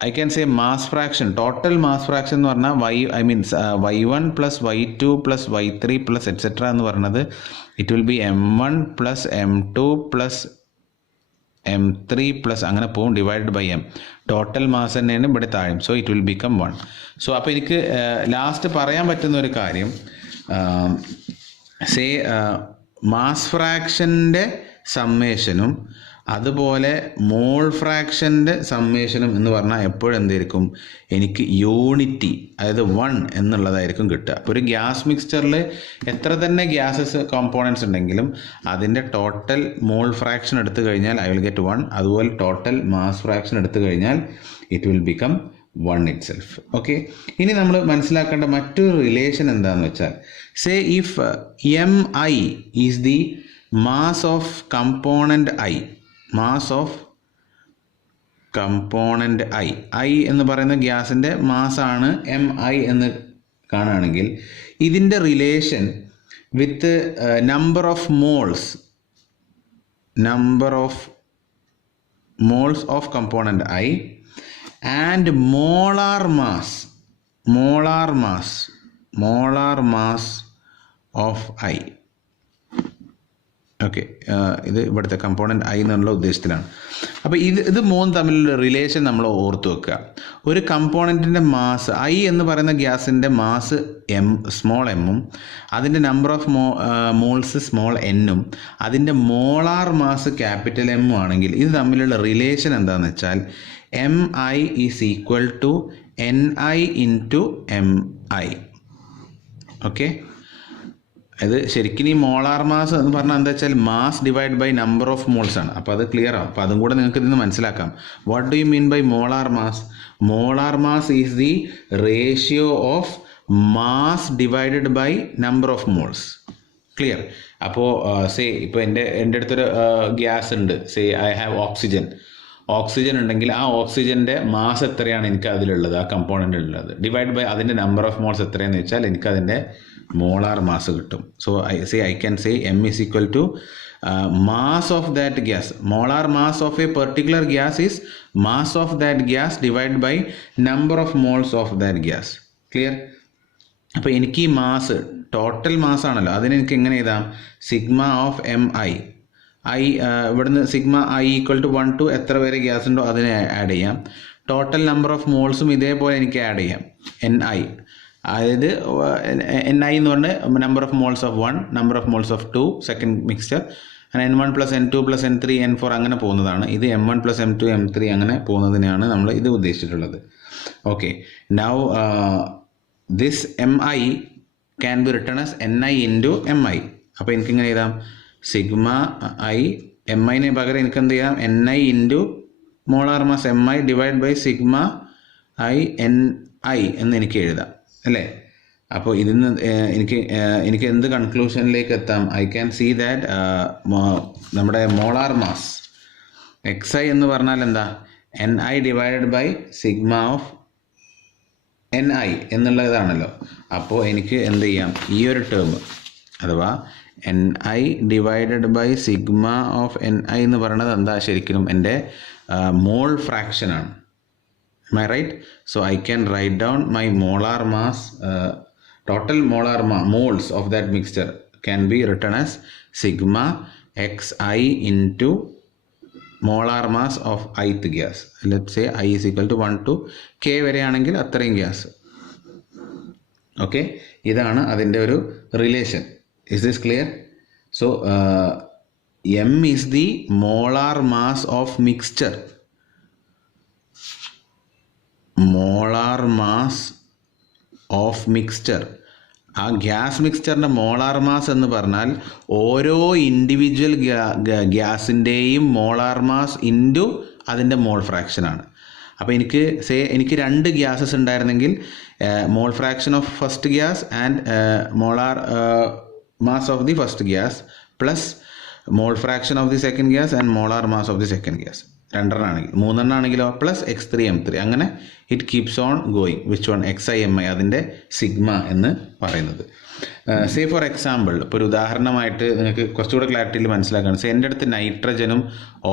I can say mass fraction, total mass fraction എന്ന് പറഞ്ഞാൽ Y1 + Y2 + Y3 + എറ്റ്സെട്ര എന്ന് പറയുന്നത് it will B M1 + M2 + M3 + അങ്ങനെ പോകും divided by M. Total mass തന്നെയാണ് ഇവിടെ താഴും. So it will become 1. So അപ്പോൾ എനിക്ക് ലാസ്റ്റ് പറയാൻ പറ്റുന്ന ഒരു കാര്യം, മാസ് ഫ്രാക്ഷൻ്റെ സമ്മേഷനും അതുപോലെ മോൾ ഫ്രാക്ഷൻ്റെ സമ്മേഷനും എന്ന് പറഞ്ഞാൽ എപ്പോഴും എന്തായിരിക്കും, എനിക്ക് യൂണിറ്റി, അതായത് 1 എന്നുള്ളതായിരിക്കും കിട്ടുക. അപ്പോൾ ഒരു ഗ്യാസ് മിക്സ്ചറിൽ എത്ര തന്നെ ഗ്യാസസ് കോമ്പോണൻസ് ഉണ്ടെങ്കിലും അതിൻ്റെ ടോട്ടൽ മോൾ ഫ്രാക്ഷൻ എടുത്തു കഴിഞ്ഞാൽ ഐ വിൽ ഗെറ്റ് 1. അതുപോലെ ടോട്ടൽ മാസ് ഫ്രാക്ഷൻ എടുത്തു കഴിഞ്ഞാൽ it will become 1 itself. Okay, ഇനി നമ്മൾ മനസ്സിലാക്കേണ്ട മറ്റൊരു റിലേഷൻ എന്താണെന്ന് വെച്ചാൽ, say if MI is the mass of component I, mass of component I എന്ന് പറയുന്ന ഗ്യാസിൻ്റെ മാസാണ് MI എന്ന് കാണുകയാണെങ്കിൽ ഇതിൻ്റെ relation with number of moles of component I and molar mass of I. Okay, ഇത് ഇവിടുത്തെ കമ്പോണൻറ്റ് I എന്നുള്ള ഉദ്ദേശത്തിലാണ്. അപ്പോൾ ഇത് മൂന്ന് തമ്മിലുള്ള റിലേഷൻ നമ്മൾ ഓർത്ത് വെക്കുക. ഒരു കമ്പോണൻറ്റിൻ്റെ മാസ് I എന്ന് പറയുന്ന ഗ്യാസിൻ്റെ മാസ് സ്മോൾ എമ്മും അതിൻ്റെ നമ്പർ ഓഫ് മോൾസ് സ്മോൾ എന്നും അതിൻ്റെ മോളാർ മാസ് ക്യാപിറ്റൽ എമ്മും ആണെങ്കിൽ ഇത് തമ്മിലുള്ള റിലേഷൻ എന്താണെന്ന് വെച്ചാൽ MI is equal to NI into MI. ഓക്കെ, ഇത് ശരിക്കും ഈ മോളാർ മാസ് എന്ന് പറഞ്ഞാൽ എന്താ വെച്ചാൽ mass divide by number of moles ആണ്. അപ്പോൾ അത് ക്ലിയർ ആവും. അപ്പോൾ അതും കൂടെ നിങ്ങൾക്ക് ഇതിന് മനസ്സിലാക്കാം. What do you mean by molar mass? Molar mass is the ratio of mass divided by number of moles. Clear? അപ്പോൾ ഇപ്പോൾ എൻ്റെ അടുത്തൊരു ഗ്യാസ് ഉണ്ട്. ഐ ഹാവ് ഓക്സിജൻ ഉണ്ടെങ്കിൽ ആ ഓക്സിജൻ്റെ മാസ് എത്രയാണ് എനിക്ക് അതിലുള്ളത്, ആ കമ്പോണൻറ്റിലുള്ളത്, ഡിവൈഡ് ബൈ അതിൻ്റെ നമ്പർ ഓഫ് മോൾസ് എത്രയാണെന്ന് വെച്ചാൽ എനിക്ക് അതിൻ്റെ മോളാർ മാസ് കിട്ടും. So I can say M is equal to mass of that gas. Molar mass of a particular gas is mass of that gas divided by number of moles of that gas. Clear? അപ്പോൾ എനിക്ക് ഈ mass total mass ആണല്ലോ, അതിനെനിക്ക് എങ്ങനെ എഴുതാം? Sigma of MI. ഇവിടുന്ന് sigma I equal to 1 to എത്ര വരെ ഗ്യാസ് ഉണ്ടോ അതിനെ ആഡ് ചെയ്യാം. ടോട്ടൽ നമ്പർ ഓഫ് മോൾസും ഇതേപോലെ എനിക്ക് ആഡ് ചെയ്യാം, NI. അതായത് NI എന്ന് പറഞ്ഞാൽ number of moles of 1, number of moles of 2 second mixture, N1 + N2 + N3 N4 അങ്ങനെ പോകുന്നതാണ്. ഇത് M1 + M2 M3 അങ്ങനെ പോകുന്നതിനാണ് നമ്മൾ ഇത് ഉദ്ദേശിച്ചിട്ടുള്ളത്. Okay, now this MI can be written as NI into MI. അപ്പോൾ എനിക്കിങ്ങനെ എഴുതാം സിഗ്മ I MIനെ പകരം എനിക്ക് എന്ത് ചെയ്യാം? NI into molar mass MI divide by sigma I NI എന്ന് എനിക്ക് എഴുതാം അല്ലേ? അപ്പോൾ ഇതിന്ന് എനിക്ക് എന്ത് കൺക്ലൂഷനിലേക്ക് എത്താം? ഐ ക്യാൻ സീ ദാറ്റ് നമ്മുടെ മോളാർ മാസ് XI എന്ന് പറഞ്ഞാൽ എന്താ? NI divided by sigma of NI എന്നുള്ളതാണല്ലോ. അപ്പോൾ എനിക്ക് എന്ത് ചെയ്യാം? ഈ ഒരു ടേം അഥവാ NI divided by sigma of NI എന്ന് പറയുന്നത് എന്താ? ശരിക്കും എൻ്റെ മോൾ ഫ്രാക്ഷനാണ്. Am I right? So I can write down my molar mass, total molar moles of that mixture can be written as sigma XI into molar mass of ith gas. Let's say I is equal to 1 to K വരെയാണെങ്കിൽ അത്രയും gas. Okay, ഇതാണ് അതിൻ്റെ ഒരു relation. Is this clear? So M is the molar mass of mixture. Molar mass of mixture. ആ gas മിക്സ്ചറിൻ്റെ molar mass എന്ന് പറഞ്ഞാൽ ഓരോ individual ഗ്യാസിൻ്റെയും molar mass into അതിൻ്റെ മോൾ ഫ്രാക്ഷനാണ്. അപ്പോൾ എനിക്ക് 2 ഗ്യാസസ് ഉണ്ടായിരുന്നെങ്കിൽ മോൾ fraction of first gas and molar mass of the first gas plus mall fraction of the second gas and molar mass of the second gas. 2 ആണെങ്കിൽ 3 ആണെങ്കിലോ plus X3 M3 അങ്ങനെ it keeps on going. Which one? XI MI അതിൻ്റെ sigma എന്ന് പറയുന്നത്. Say for example, ഇപ്പോൾ ഒരു ഉദാഹരണമായിട്ട് നിങ്ങൾക്ക് കുറച്ചുകൂടെ ക്ലാരിറ്റിയിൽ മനസ്സിലാക്കുകയാണ്. സേ എൻ്റെ അടുത്ത് നൈട്രജനും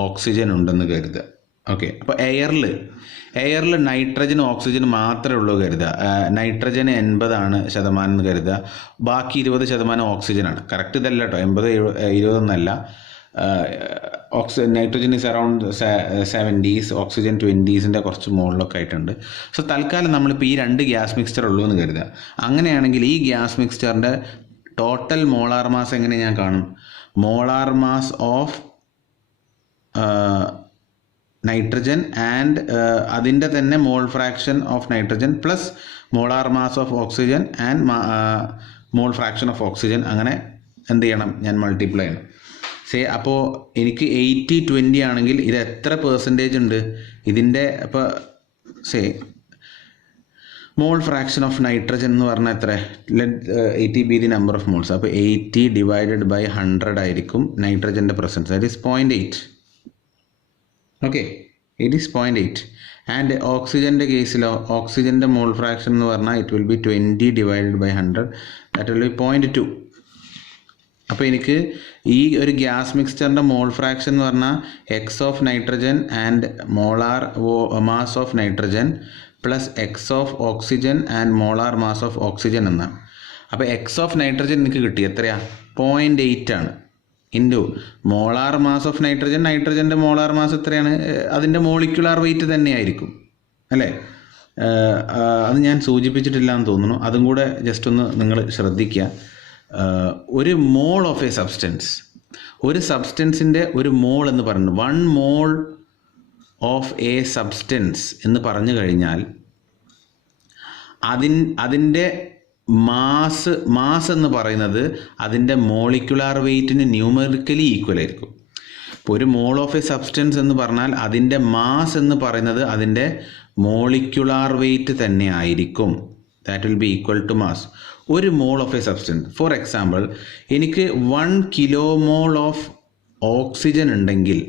ഓക്സിജനും ഉണ്ടെന്ന് കരുതുക. ഓക്കെ, അപ്പോൾ എയറിൽ നൈട്രജനും ഓക്സിജനും മാത്രമേ ഉള്ളൂ കരുതുക. നൈട്രജന് 80% എന്ന് കരുതുക, ബാക്കി 20% ഓക്സിജനാണ്. കറക്റ്റ് ഇതല്ല കേട്ടോ, 80-20 ഒന്നല്ല. Nitrogen is around 70s, oxygen 20s കുറച്ച് മുകളിലൊക്കെ ആയിട്ടുണ്ട്. സോ തൽക്കാലം നമ്മളിപ്പോൾ ഈ 2 ഗ്യാസ് മിക്സ്ചർ ഉള്ളൂ എന്ന് കരുതുക. അങ്ങനെയാണെങ്കിൽ ഈ ഗ്യാസ് മിക്സ്ചറിൻ്റെ ടോട്ടൽ മോളാർ മാസ് എങ്ങനെ ഞാൻ കാണും? Molar mass of nitrogen and അതിൻ്റെ തന്നെ മോൾ fraction of nitrogen plus molar mass of oxygen and mall fraction of oxygen. അങ്ങനെ എന്ത് ചെയ്യണം? ഞാൻ മൾട്ടിപ്ലൈ ചെയ്യണം. അപ്പോൾ എനിക്ക് 80-20 ആണെങ്കിൽ ഇത് എത്ര പെർസെൻറ്റേജ് ഉണ്ട് ഇതിൻ്റെ? അപ്പോൾ മോൾ ഫ്രാക്ഷൻ ഓഫ് നൈട്രജൻ എന്ന് പറഞ്ഞാൽ എത്ര? 80 be the number of moles. അപ്പോൾ 80 ഡിവൈഡഡ് ബൈ 100 ആയിരിക്കും നൈട്രജൻ്റെ presence. That is 0.8. Okay, it is 0.8. And ഓക്സിജൻ്റെ കേസിലോ ഓക്സിജൻ്റെ മോൾ ഫ്രാക്ഷൻ എന്ന് പറഞ്ഞാൽ it will be 20 divided by 100, that will be 0.2. അപ്പോൾ എനിക്ക് ഈ ഒരു ഗ്യാസ് മിക്സ്ചറിൻ്റെ മോൾ ഫ്രാക്ഷൻ എന്ന് പറഞ്ഞാൽ X of nitrogen and molar mass of nitrogen plus X of oxygen and molar mass of oxygen എന്നാണ്. അപ്പോൾ എക്സ് ഓഫ് നൈട്രജൻ എനിക്ക് കിട്ടി എത്രയാണ്? 0.8 ആണ്. Into molar mass of nitrogen, നൈട്രജൻ്റെ മോളാർ മാസ് എത്രയാണ്? അതിൻ്റെ മോളിക്കുലാർ വെയിറ്റ് തന്നെയായിരിക്കും അല്ലേ? അത് ഞാൻ സൂചിപ്പിച്ചിട്ടില്ല എന്ന് തോന്നുന്നു, അതും കൂടെ ജസ്റ്റ് ഒന്ന് നിങ്ങൾ ശ്രദ്ധിക്കുക. ഒരു മോൾ ഓഫ് എ സബ്സ്റ്റൻസ്, ഒരു സബ്സ്റ്റൻസിൻ്റെ ഒരു മോൾ എന്ന് പറയുന്നത് 1 മോൾ ഓഫ് എ സബ്സ്റ്റൻസ് എന്ന് പറഞ്ഞു കഴിഞ്ഞാൽ അതിൻ്റെ മാസ് എന്ന് പറയുന്നത് അതിൻ്റെ മോളിക്കുലാർ വെയിറ്റിന് ന്യൂമറിക്കലി ഈക്വൽ ആയിരിക്കും. ഇപ്പോൾ ഒരു മോൾ ഓഫ് എ സബ്സ്റ്റൻസ് എന്ന് പറഞ്ഞാൽ അതിൻ്റെ മാസ് എന്ന് പറയുന്നത് അതിൻ്റെ മോളിക്കുലാർ വെയിറ്റ് തന്നെ ആയിരിക്കും. That will be equal to mass. ഒരു mole of a substance, for example എനിക്ക് 1 കിലോമോൾ ഓഫ് ഓക്സിജൻ ഉണ്ടെങ്കിൽ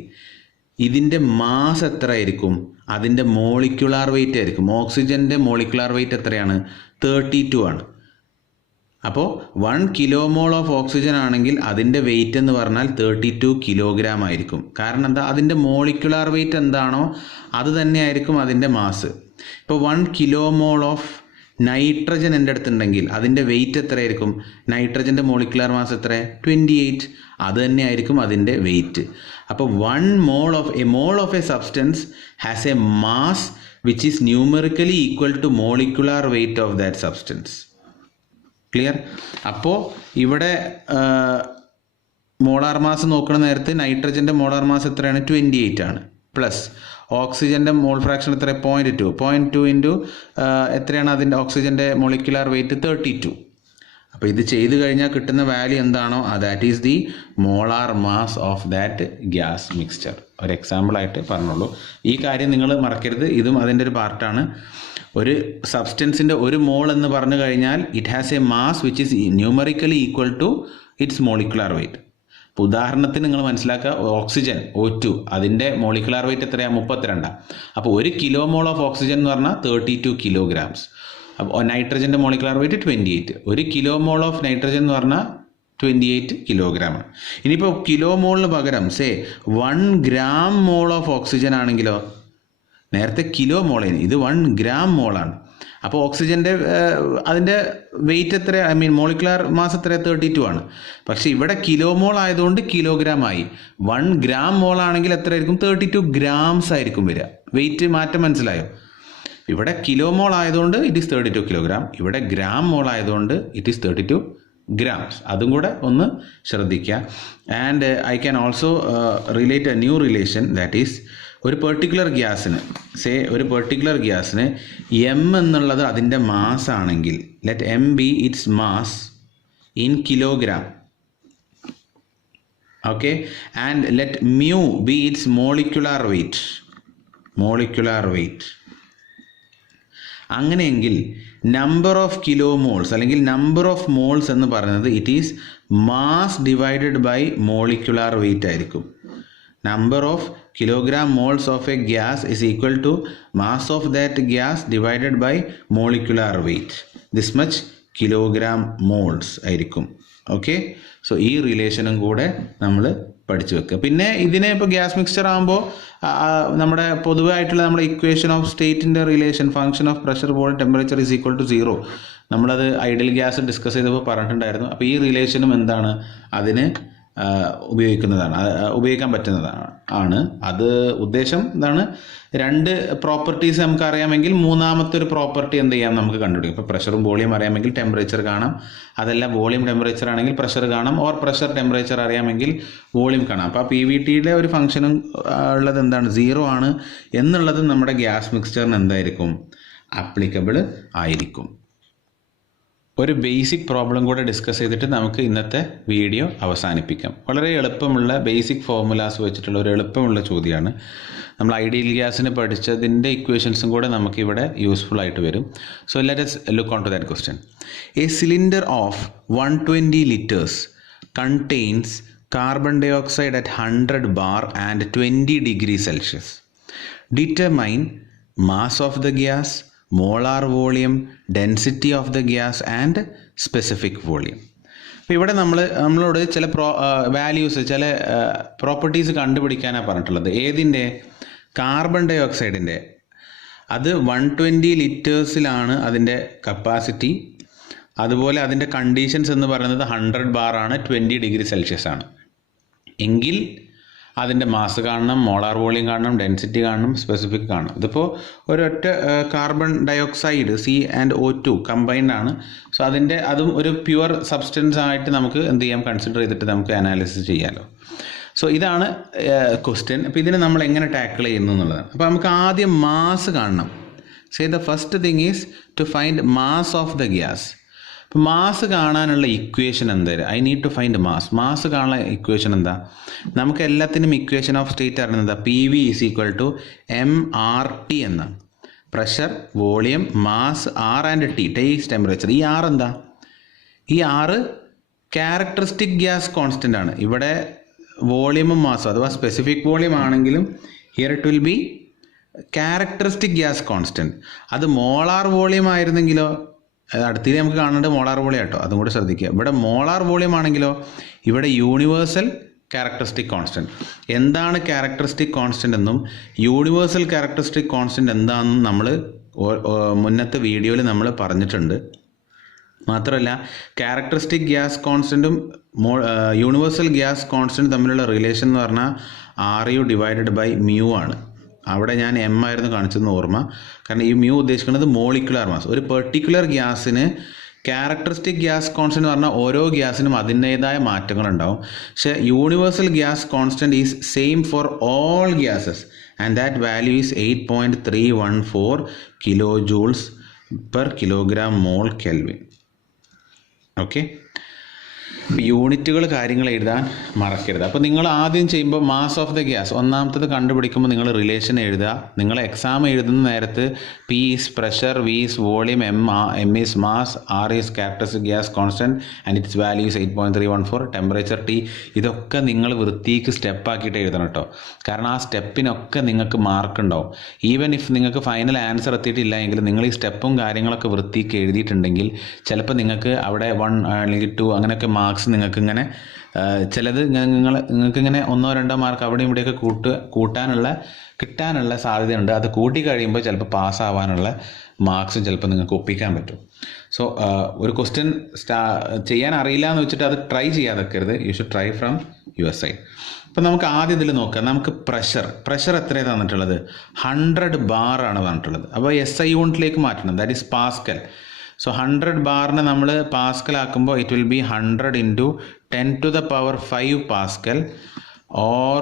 ഇതിൻ്റെ മാസ് എത്ര ആയിരിക്കും? അതിൻ്റെ മോളിക്കുലാർ വെയിറ്റ് ആയിരിക്കും. ഓക്സിജൻ്റെ മോളിക്കുലാർ വെയിറ്റ് എത്രയാണ്? 32 ആണ്. അപ്പോൾ 1 കിലോമോൾ ഓഫ് ഓക്സിജൻ ആണെങ്കിൽ അതിൻ്റെ വെയിറ്റ് എന്ന് പറഞ്ഞാൽ 32 കിലോഗ്രാം ആയിരിക്കും. കാരണം എന്താ? അതിൻ്റെ മോളിക്കുലാർ വെയിറ്റ് എന്താണോ അത് തന്നെയായിരിക്കും അതിൻ്റെ മാസ്. ഇപ്പോൾ 1 കിലോമോൾ ഓഫ് നൈട്രജൻ എൻ്റെ അടുത്തുണ്ടെങ്കിൽ അതിൻ്റെ വെയിറ്റ് എത്രയായിരിക്കും? നൈട്രജൻ്റെ മോളിക്കുലാർ മാസ് എത്ര? 28. അത് തന്നെയായിരിക്കും അതിൻ്റെ വെയിറ്റ്. അപ്പോൾ 1 mole of a substance has a mass which is numerically equal to molecular weight of that substance. Clear? അപ്പോൾ ഇവിടെ മോളാർ മാസ് നോക്കുന്ന നേരത്ത് നൈട്രജൻ്റെ മോളാർ മാസ് എത്രയാണ്? 28 ആണ്. പ്ലസ് ഓക്സിജൻ്റെ മോൾ ഫ്രാക്ഷൻ എത്ര? 0.2 ഇൻറ്റു എത്രയാണ് അതിൻ്റെ ഓക്സിജൻ്റെ മോളിക്കുലാർ വെയിറ്റ്? 32. അപ്പോൾ ഇത് ചെയ്ത് കഴിഞ്ഞാൽ കിട്ടുന്ന വാല്യൂ എന്താണോ that is the molar mass of that gas mixture. ഒരു എക്സാമ്പിളായിട്ട് പറഞ്ഞോളൂ. ഈ കാര്യം നിങ്ങൾ മറക്കരുത്, ഇതും അതിൻ്റെ ഒരു പാർട്ടാണ്. ഒരു സബ്സ്റ്റൻസിൻ്റെ ഒരു മോൾ എന്ന് പറഞ്ഞു കഴിഞ്ഞാൽ it has a mass which is numerically equal to its molecular weight. ഇപ്പോൾ ഉദാഹരണത്തിന് നിങ്ങൾ മനസ്സിലാക്കുക, ഓക്സിജൻ O2 അതിൻ്റെ മോളിക്കുലാർ വെയിറ്റ് എത്രയാണ്? 32. അപ്പോൾ 1 കിലോമോൾ ഓഫ് ഓക്സിജൻ എന്ന് പറഞ്ഞാൽ 32 കിലോഗ്രാംസ്. അപ്പോൾ നൈട്രജൻ്റെ മോളിക്കുലാർ വെയിറ്റ് 28. 1 കിലോമോൾ ഓഫ് നൈട്രജൻ എന്ന് പറഞ്ഞാൽ 28 കിലോഗ്രാമാണ്. ഇനിയിപ്പോൾ കിലോമോളിന് പകരം 1 ഗ്രാം മോൾ ഓഫ് ഓക്സിജൻ ആണെങ്കിലോ? നേരത്തെ കിലോ മോളേന്, ഇത് 1 ഗ്രാം മോളാണ്. അപ്പോൾ ഓക്സിജൻ്റെ അതിൻ്റെ വെയിറ്റ് എത്ര? മോളിക്കുലാർ മാസ് എത്ര? 32 ആണ്. പക്ഷേ ഇവിടെ കിലോ മോൾ ആയതുകൊണ്ട് കിലോഗ്രാം ആയി. 1 ഗ്രാം മോൾ ആണെങ്കിൽ എത്ര ആയിരിക്കും? 32 ഗ്രാംസ് ആയിരിക്കും വരിക. വെയിറ്റ് മാറ്റം മനസ്സിലായോ? ഇവിടെ കിലോ മോൾ ആയതുകൊണ്ട് ഇറ്റ് ഈസ് 32 കിലോഗ്രാം, ഇവിടെ ഗ്രാം മോൾ ആയതുകൊണ്ട് ഇറ്റ് ഈസ് 32 ഗ്രാംസ്. അതും കൂടെ ഒന്ന് ശ്രദ്ധിക്കുക. And I can also relate A new relation, that is ഒരു പെർട്ടിക്കുലർ ഗ്യാസിന് ഒരു പെർട്ടിക്കുലർ ഗ്യാസിന് എം എന്നുള്ളത് അതിൻ്റെ മാസ് ആണെങ്കിൽ let M B it's mass in kilogram. Okay, and let mu B it's molecular wait. അങ്ങനെയെങ്കിൽ നമ്പർ ഓഫ് കിലോമോൾസ് അല്ലെങ്കിൽ number of moles എന്ന് പറയുന്നത് it is mass divided by molecular weight ആയിരിക്കും. Number of kilogram moles of a gas is equal to mass of that gas divided by molecular weight. This much kilogram moles ആയിരിക്കും. Okay, so ഈ റിലേഷനും കൂടെ നമ്മൾ പഠിച്ചു വെക്കുക. പിന്നെ ഇതിനെ ഇപ്പോൾ ഗ്യാസ് മിക്സ്ചർ ആകുമ്പോൾ നമ്മുടെ പൊതുവായിട്ടുള്ള നമ്മുടെ ഇക്വേഷൻ ഓഫ് സ്റ്റേറ്റിൻ്റെ relation function of pressure volume temperature is equal to 0 നമ്മളത് ഐഡിയൽ ഗ്യാസ് ഡിസ്കസ് ചെയ്തപ്പോൾ പറഞ്ഞിട്ടുണ്ടായിരുന്നു. അപ്പോൾ ഈ റിലേഷനും എന്താണ്? അതിന് ഉപയോഗിക്കാൻ പറ്റുന്നതാണ്. അത് ഉദ്ദേശം എന്താണ്? 2 പ്രോപ്പർട്ടീസ് നമുക്ക് അറിയാമെങ്കിൽ മൂന്നാമത്തെ ഒരു പ്രോപ്പർട്ടി എന്ത് ചെയ്യാം? നമുക്ക് കണ്ടുപിടിക്കും. ഇപ്പോൾ പ്രഷറും വോളിയം അറിയാമെങ്കിൽ ടെമ്പറേച്ചർ കാണാം. അതല്ല വോളിയം ടെമ്പറേച്ചർ ആണെങ്കിൽ പ്രഷർ കാണാം. ഓർ പ്രഷർ ടെമ്പറേച്ചർ അറിയാമെങ്കിൽ വോളിയം കാണാം. അപ്പോൾ PVTയുടെ ഒരു ഫംഗ്ഷനും ഉള്ളത് എന്താണ്? 0 ആണ് എന്നുള്ളതും നമ്മുടെ ഗ്യാസ് മിക്സ്ചറിന് എന്തായിരിക്കും? ആപ്ലിക്കബിൾ ആയിരിക്കും. ഒരു ബേസിക് പ്രോബ്ലം കൂടെ ഡിസ്കസ് ചെയ്തിട്ട് നമുക്ക് ഇന്നത്തെ വീഡിയോ അവസാനിപ്പിക്കാം. വളരെ എളുപ്പമുള്ള ബേസിക് ഫോർമുലാസ് വെച്ചിട്ടുള്ള ഒരു എളുപ്പമുള്ള ചോദ്യമാണ്. നമ്മൾ ഐഡിയൽ ഗ്യാസിന് പഠിച്ചതിൻ്റെ ഇക്വേഷൻസും കൂടെ നമുക്കിവിടെ യൂസ്ഫുൾ ആയിട്ട് വരും. So let us look on to that question. A cylinder of 120 liters contains carbon dioxide at 100 bar and 20 degrees Celsius. Determine mass of the gas, molar volume, density of the gas and specific volume. അപ്പോൾ ഇവിടെ നമ്മളോട് ചില values, ചില properties കണ്ടുപിടിക്കാനാണ് പറഞ്ഞിട്ടുള്ളത്. ഏതിൻ്റെ? Carbon ഡൈ ഓക്സൈഡിൻ്റെ. അത് 120 ലിറ്റേഴ്സിലാണ് അതിൻ്റെ കപ്പാസിറ്റി. അതുപോലെ അതിൻ്റെ കണ്ടീഷൻസ് എന്ന് പറയുന്നത് 100 ബാറാണ്, 20 ഡിഗ്രി സെൽഷ്യസ് ആണ്. എങ്കിൽ അതിൻ്റെ മാസ് കാണണം, മോളാർ വോളിയം കാണണം, ഡെൻസിറ്റി കാണണം, സ്പെസിഫിക് കാണണം. ഇതിപ്പോൾ ഒരൊറ്റ carbon dioxide C&O2 combined ആണ്. സോ അതും ഒരു പ്യുവർ സബ്സ്റ്റൻസ് ആയിട്ട് നമുക്ക് എന്ത് ചെയ്യാം, കൺസിഡർ ചെയ്തിട്ട് നമുക്ക് അനാലിസിസ് ചെയ്യാമല്ലോ. സോ ഇതാണ് ക്വസ്റ്റ്യൻ. അപ്പോൾ ഇതിനെ നമ്മൾ എങ്ങനെ ടാക്കിൾ ചെയ്യുന്നു എന്നുള്ളതാണ്. അപ്പോൾ നമുക്ക് ആദ്യം മാസ് കാണണം. Say the first thing is to find mass of the gas. അപ്പോൾ മാസ് കാണാനുള്ള ഇക്വേഷൻ എന്തായാലും I need to find mass കാണാനുള്ള ഇക്വേഷൻ എന്താ? നമുക്ക് എല്ലാത്തിനും ഇക്വേഷൻ ഓഫ് സ്റ്റേറ്റ് അറിയുന്നത് PV = mRT എന്നാണ്. Pressure, volume, mass, R and T, T's temperature. ഈ R എന്താ? ഈ R ക്യാരക്ടറിസ്റ്റിക് ഗ്യാസ് കോൺസ്റ്റൻ്റ് ആണ്. ഇവിടെ വോളിയമും മാസും അഥവാ സ്പെസിഫിക് വോളിയം ആണെങ്കിലും here it will B characteristic gas constant. അത് മോളാർ വോളിയം ആയിരുന്നെങ്കിലോ, അടുത്തത് നമുക്ക് കാണേണ്ടത് മോളാർ വോളിയം കേട്ടോ, അതും കൂടെ ശ്രദ്ധിക്കുക. ഇവിടെ മോളാർ വോളിയം ആണെങ്കിലോ ഇവിടെ യൂണിവേഴ്സൽ ക്യാരക്ടറിസ്റ്റിക് കോൺസ്റ്റൻറ്റ്. എന്താണ് ക്യാരക്ടറിസ്റ്റിക് കോൺസ്റ്റൻ്റ് എന്നും യൂണിവേഴ്സൽ ക്യാരക്ടറിസ്റ്റിക് കോൺസ്റ്റൻറ്റ് എന്താണെന്നും നമ്മൾ മുന്നത്തെ വീഡിയോയിൽ നമ്മൾ പറഞ്ഞിട്ടുണ്ട്. മാത്രമല്ല ക്യാരക്ടറിസ്റ്റിക് ഗ്യാസ് കോൺസ്റ്റൻറ്റും യൂണിവേഴ്സൽ ഗ്യാസ് കോൺസ്റ്റൻറ്റ് തമ്മിലുള്ള റിലേഷൻ എന്ന് പറഞ്ഞാൽ RU/μ ആണ്. അവിടെ ഞാൻ M ആയിരുന്നു കാണിച്ചതെന്ന് ഓർമ്മ. കാരണം ഈ മ്യൂ ഉദ്ദേശിക്കുന്നത് മോളിക്കുലാർ മാസ്. ഒരു പെർട്ടിക്കുലർ ഗ്യാസിന് ക്യാരക്ടറിസ്റ്റിക് ഗ്യാസ് കോൺസ്റ്റൻറ്റ് എന്ന് പറഞ്ഞാൽ ഓരോ ഗ്യാസിനും അതിൻ്റേതായ മാറ്റങ്ങളുണ്ടാവും. പക്ഷേ universal gas constant is same for all gases and that value is 8.314 kJ/kg/mol/Kelvin. Okay, യൂണിറ്റുകൾ കാര്യങ്ങൾ എഴുതാൻ മറക്കരുത്. അപ്പോൾ നിങ്ങൾ ആദ്യം ചെയ്യുമ്പോൾ മാസ് ഓഫ് ദ ഗ്യാസ് ഒന്നാമത്തത് കണ്ടുപിടിക്കുമ്പോൾ നിങ്ങൾ റിലേഷൻ എഴുതുക. നിങ്ങൾ എക്സാം എഴുതുന്ന നേരത്ത് P is pressure, V is volume, M is mass, R is characteristic gas constant and it's value is 8.314, temperature T. ഇതൊക്കെ നിങ്ങൾ വൃത്തിക്ക് സ്റ്റെപ്പാക്കിയിട്ട് എഴുതണം കേട്ടോ. കാരണം ആ സ്റ്റെപ്പിനൊക്കെ നിങ്ങൾക്ക് മാർക്ക് ഉണ്ടാവും. ഈവൻ ഇഫ് നിങ്ങൾക്ക് ഫൈനൽ ആൻസർ എത്തിയിട്ടില്ല എങ്കിൽ നിങ്ങൾ ഈ സ്റ്റെപ്പും കാര്യങ്ങളൊക്കെ വൃത്തിക്ക് എഴുതിയിട്ടുണ്ടെങ്കിൽ ചിലപ്പോൾ നിങ്ങൾക്ക് അവിടെ 1 അല്ലെങ്കിൽ 2 അങ്ങനെയൊക്കെ മാർക്സ് നിങ്ങൾക്ക് ഇങ്ങനെ ചിലത് നിങ്ങൾക്ക് ഇങ്ങനെ 1-2 മാർക്ക് അവിടെ ഇവിടെയൊക്കെ കിട്ടാനുള്ള സാധ്യതയുണ്ട്. അത് കൂട്ടി കഴിയുമ്പോൾ ചിലപ്പോൾ പാസ്സാവാനുള്ള മാർക്സും ചിലപ്പോൾ നിങ്ങൾക്ക് ഒപ്പിക്കാൻ പറ്റും. സോ ഒരു ക്വസ്റ്റ്യൻ ചെയ്യാൻ അറിയില്ല എന്ന് വെച്ചിട്ട് അത് ട്രൈ ചെയ്യാതെക്കരുത്. You should try from your side. അപ്പോൾ നമുക്ക് ആദ്യം ഇതിൽ നോക്കാം. നമുക്ക് പ്രഷർ എത്രയാണ് തന്നിട്ടുള്ളത്? 100 ബാറാണ് തന്നിട്ടുള്ളത്. അപ്പോൾ SI യൂണിറ്റിലേക്ക് മാറ്റണം, ദാറ്റ് ഈസ് പാസ്കൽ. സോ 100 ബാറിനെ നമ്മൾ പാസ്കൽ ആക്കുമ്പോൾ it will B 100 × 10⁵ Pascal, or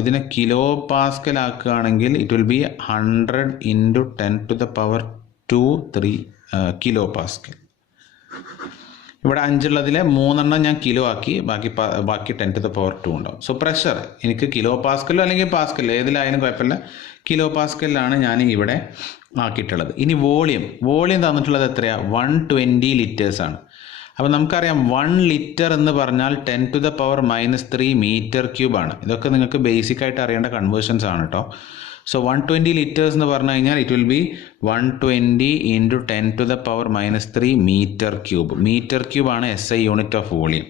ഇതിനെ കിലോ പാസ്കൽ ആക്കുകയാണെങ്കിൽ it will B 100 × 10⁻²3 kilo Pascal. ഇവിടെ 5 ഉള്ളതിലെ 3 ഞാൻ കിലോ ആക്കി, ബാക്കി 10⁻² ഉണ്ടാവും. സോ പ്രഷർ എനിക്ക് കിലോ പാസ്കലോ അല്ലെങ്കിൽ പാസ്കലോ ഏതിലായാലും കുഴപ്പമില്ല, കിലോ പാസ്കലിലാണ് ഞാൻ ഇവിടെ ആക്കിയിട്ടുള്ളത്. ഇനി വോളിയം തന്നിട്ടുള്ളത് എത്രയാണ്? 120 ലിറ്റേഴ്സാണ്. അപ്പോൾ നമുക്കറിയാം 1 ലിറ്റർ എന്ന് പറഞ്ഞാൽ 10⁻³ m³ ആണ്. ഇതൊക്കെ നിങ്ങൾക്ക് ബേസിക് ആയിട്ട് അറിയേണ്ട കൺവേർഷൻസ് ആണ് കേട്ടോ. സോ 120 ലിറ്റേഴ്സ് എന്ന് പറഞ്ഞു കഴിഞ്ഞാൽ ഇറ്റ് വിൽ ബി 120 × 10⁻³ m³. ആണ് SI unit of volume.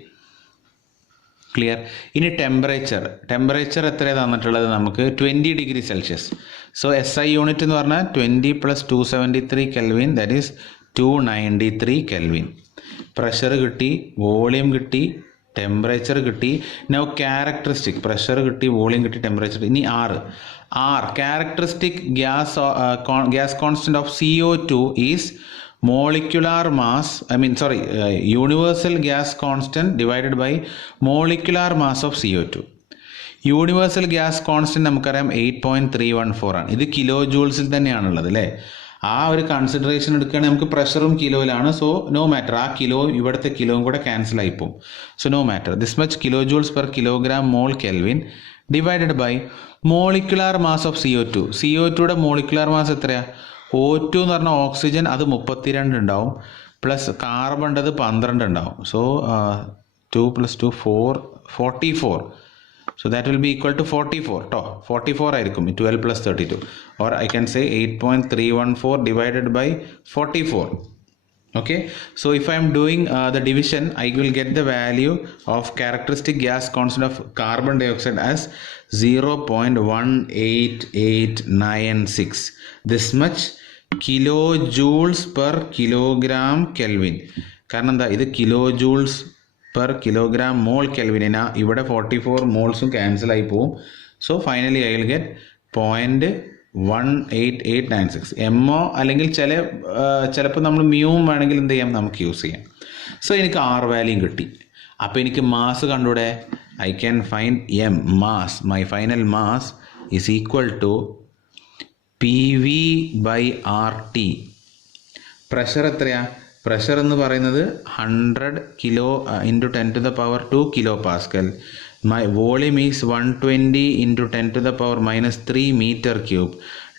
Clear? ഇനി ടെമ്പറേച്ചർ എത്രയാണ് തന്നിട്ടുള്ളത്? നമുക്ക് 20 degree Celsius. So SI unit എന്ന് പറഞ്ഞാൽ 20 + 273 Kelvin, that is 293 Kelvin. Pressure കിട്ടി, വോളിയം കിട്ടി, ടെമ്പറേച്ചർ കിട്ടി. നൗ ക്യാരക്ടറിസ്റ്റിക്, പ്രഷർ കിട്ടി, വോളിയം കിട്ടി, ടെമ്പറേച്ചർ. ഇനി R characteristic gas constant of CO2 is molecular mass, universal gas constant divided by molecular mass of CO2. Universal gas constant നമുക്കറിയാം 8.314 ആണ്. ഇത് kilo ജൂൾസിൽ തന്നെയാണുള്ളത് അല്ലേ? ആ ഒരു കൺസിഡറേഷൻ എടുക്കുകയാണെങ്കിൽ നമുക്ക് പ്രഷറും കിലോയിലാണ്. സോ നോ മാറ്റർ, ആ കിലോ ഇവിടുത്തെ കിലോയും കൂടെ ക്യാൻസൽ ആയിപ്പോവും. So no matter, this much kJ/kg/mol/Kelvin divided by molecular mass of CO2യുടെ മോളിക്കുലാർ മാസ് എത്രയാണ്? O2 എന്ന് പറഞ്ഞാൽ ഓക്സിജൻ, അത് 32 ഉണ്ടാവും, പ്ലസ് കാർബണിൻ്റെത് 12 ഉണ്ടാവും. So 2 + 2 4 44. So that will be equal to 44. 44 ആയിരിക്കും 12 plus 32. Or I can say 8.314 divided by 44. Okay, so if I am doing the division, I will get the value of characteristic gas constant of carbon dioxide as 0.18896. This much kilojoules per kilogram Kelvin. കാരണം എന്താ, ഇത് kilojoules per kilogram mole Kelvin. ഇവിടെ 44 മോൾസും cancel ആയി പോവും. So finally I will get 0.18896. എമ്മോ അല്ലെങ്കിൽ ചിലപ്പോൾ നമ്മൾ മ്യൂവും വേണമെങ്കിൽ എന്ത് ചെയ്യാം, നമുക്ക് യൂസ് ചെയ്യാം. സോ എനിക്ക് ആർ വാല്യൂം കിട്ടി. അപ്പോൾ എനിക്ക് മാസ് കണ്ടൂടെ, I can find M mass. My final mass is equal to PV/RT. Pressure എത്രയാ? പ്രഷർ എന്ന് പറയുന്നത് 100 kilo into 10⁻² kilo pascal. My volume is 120 into 10⁻³ meter cube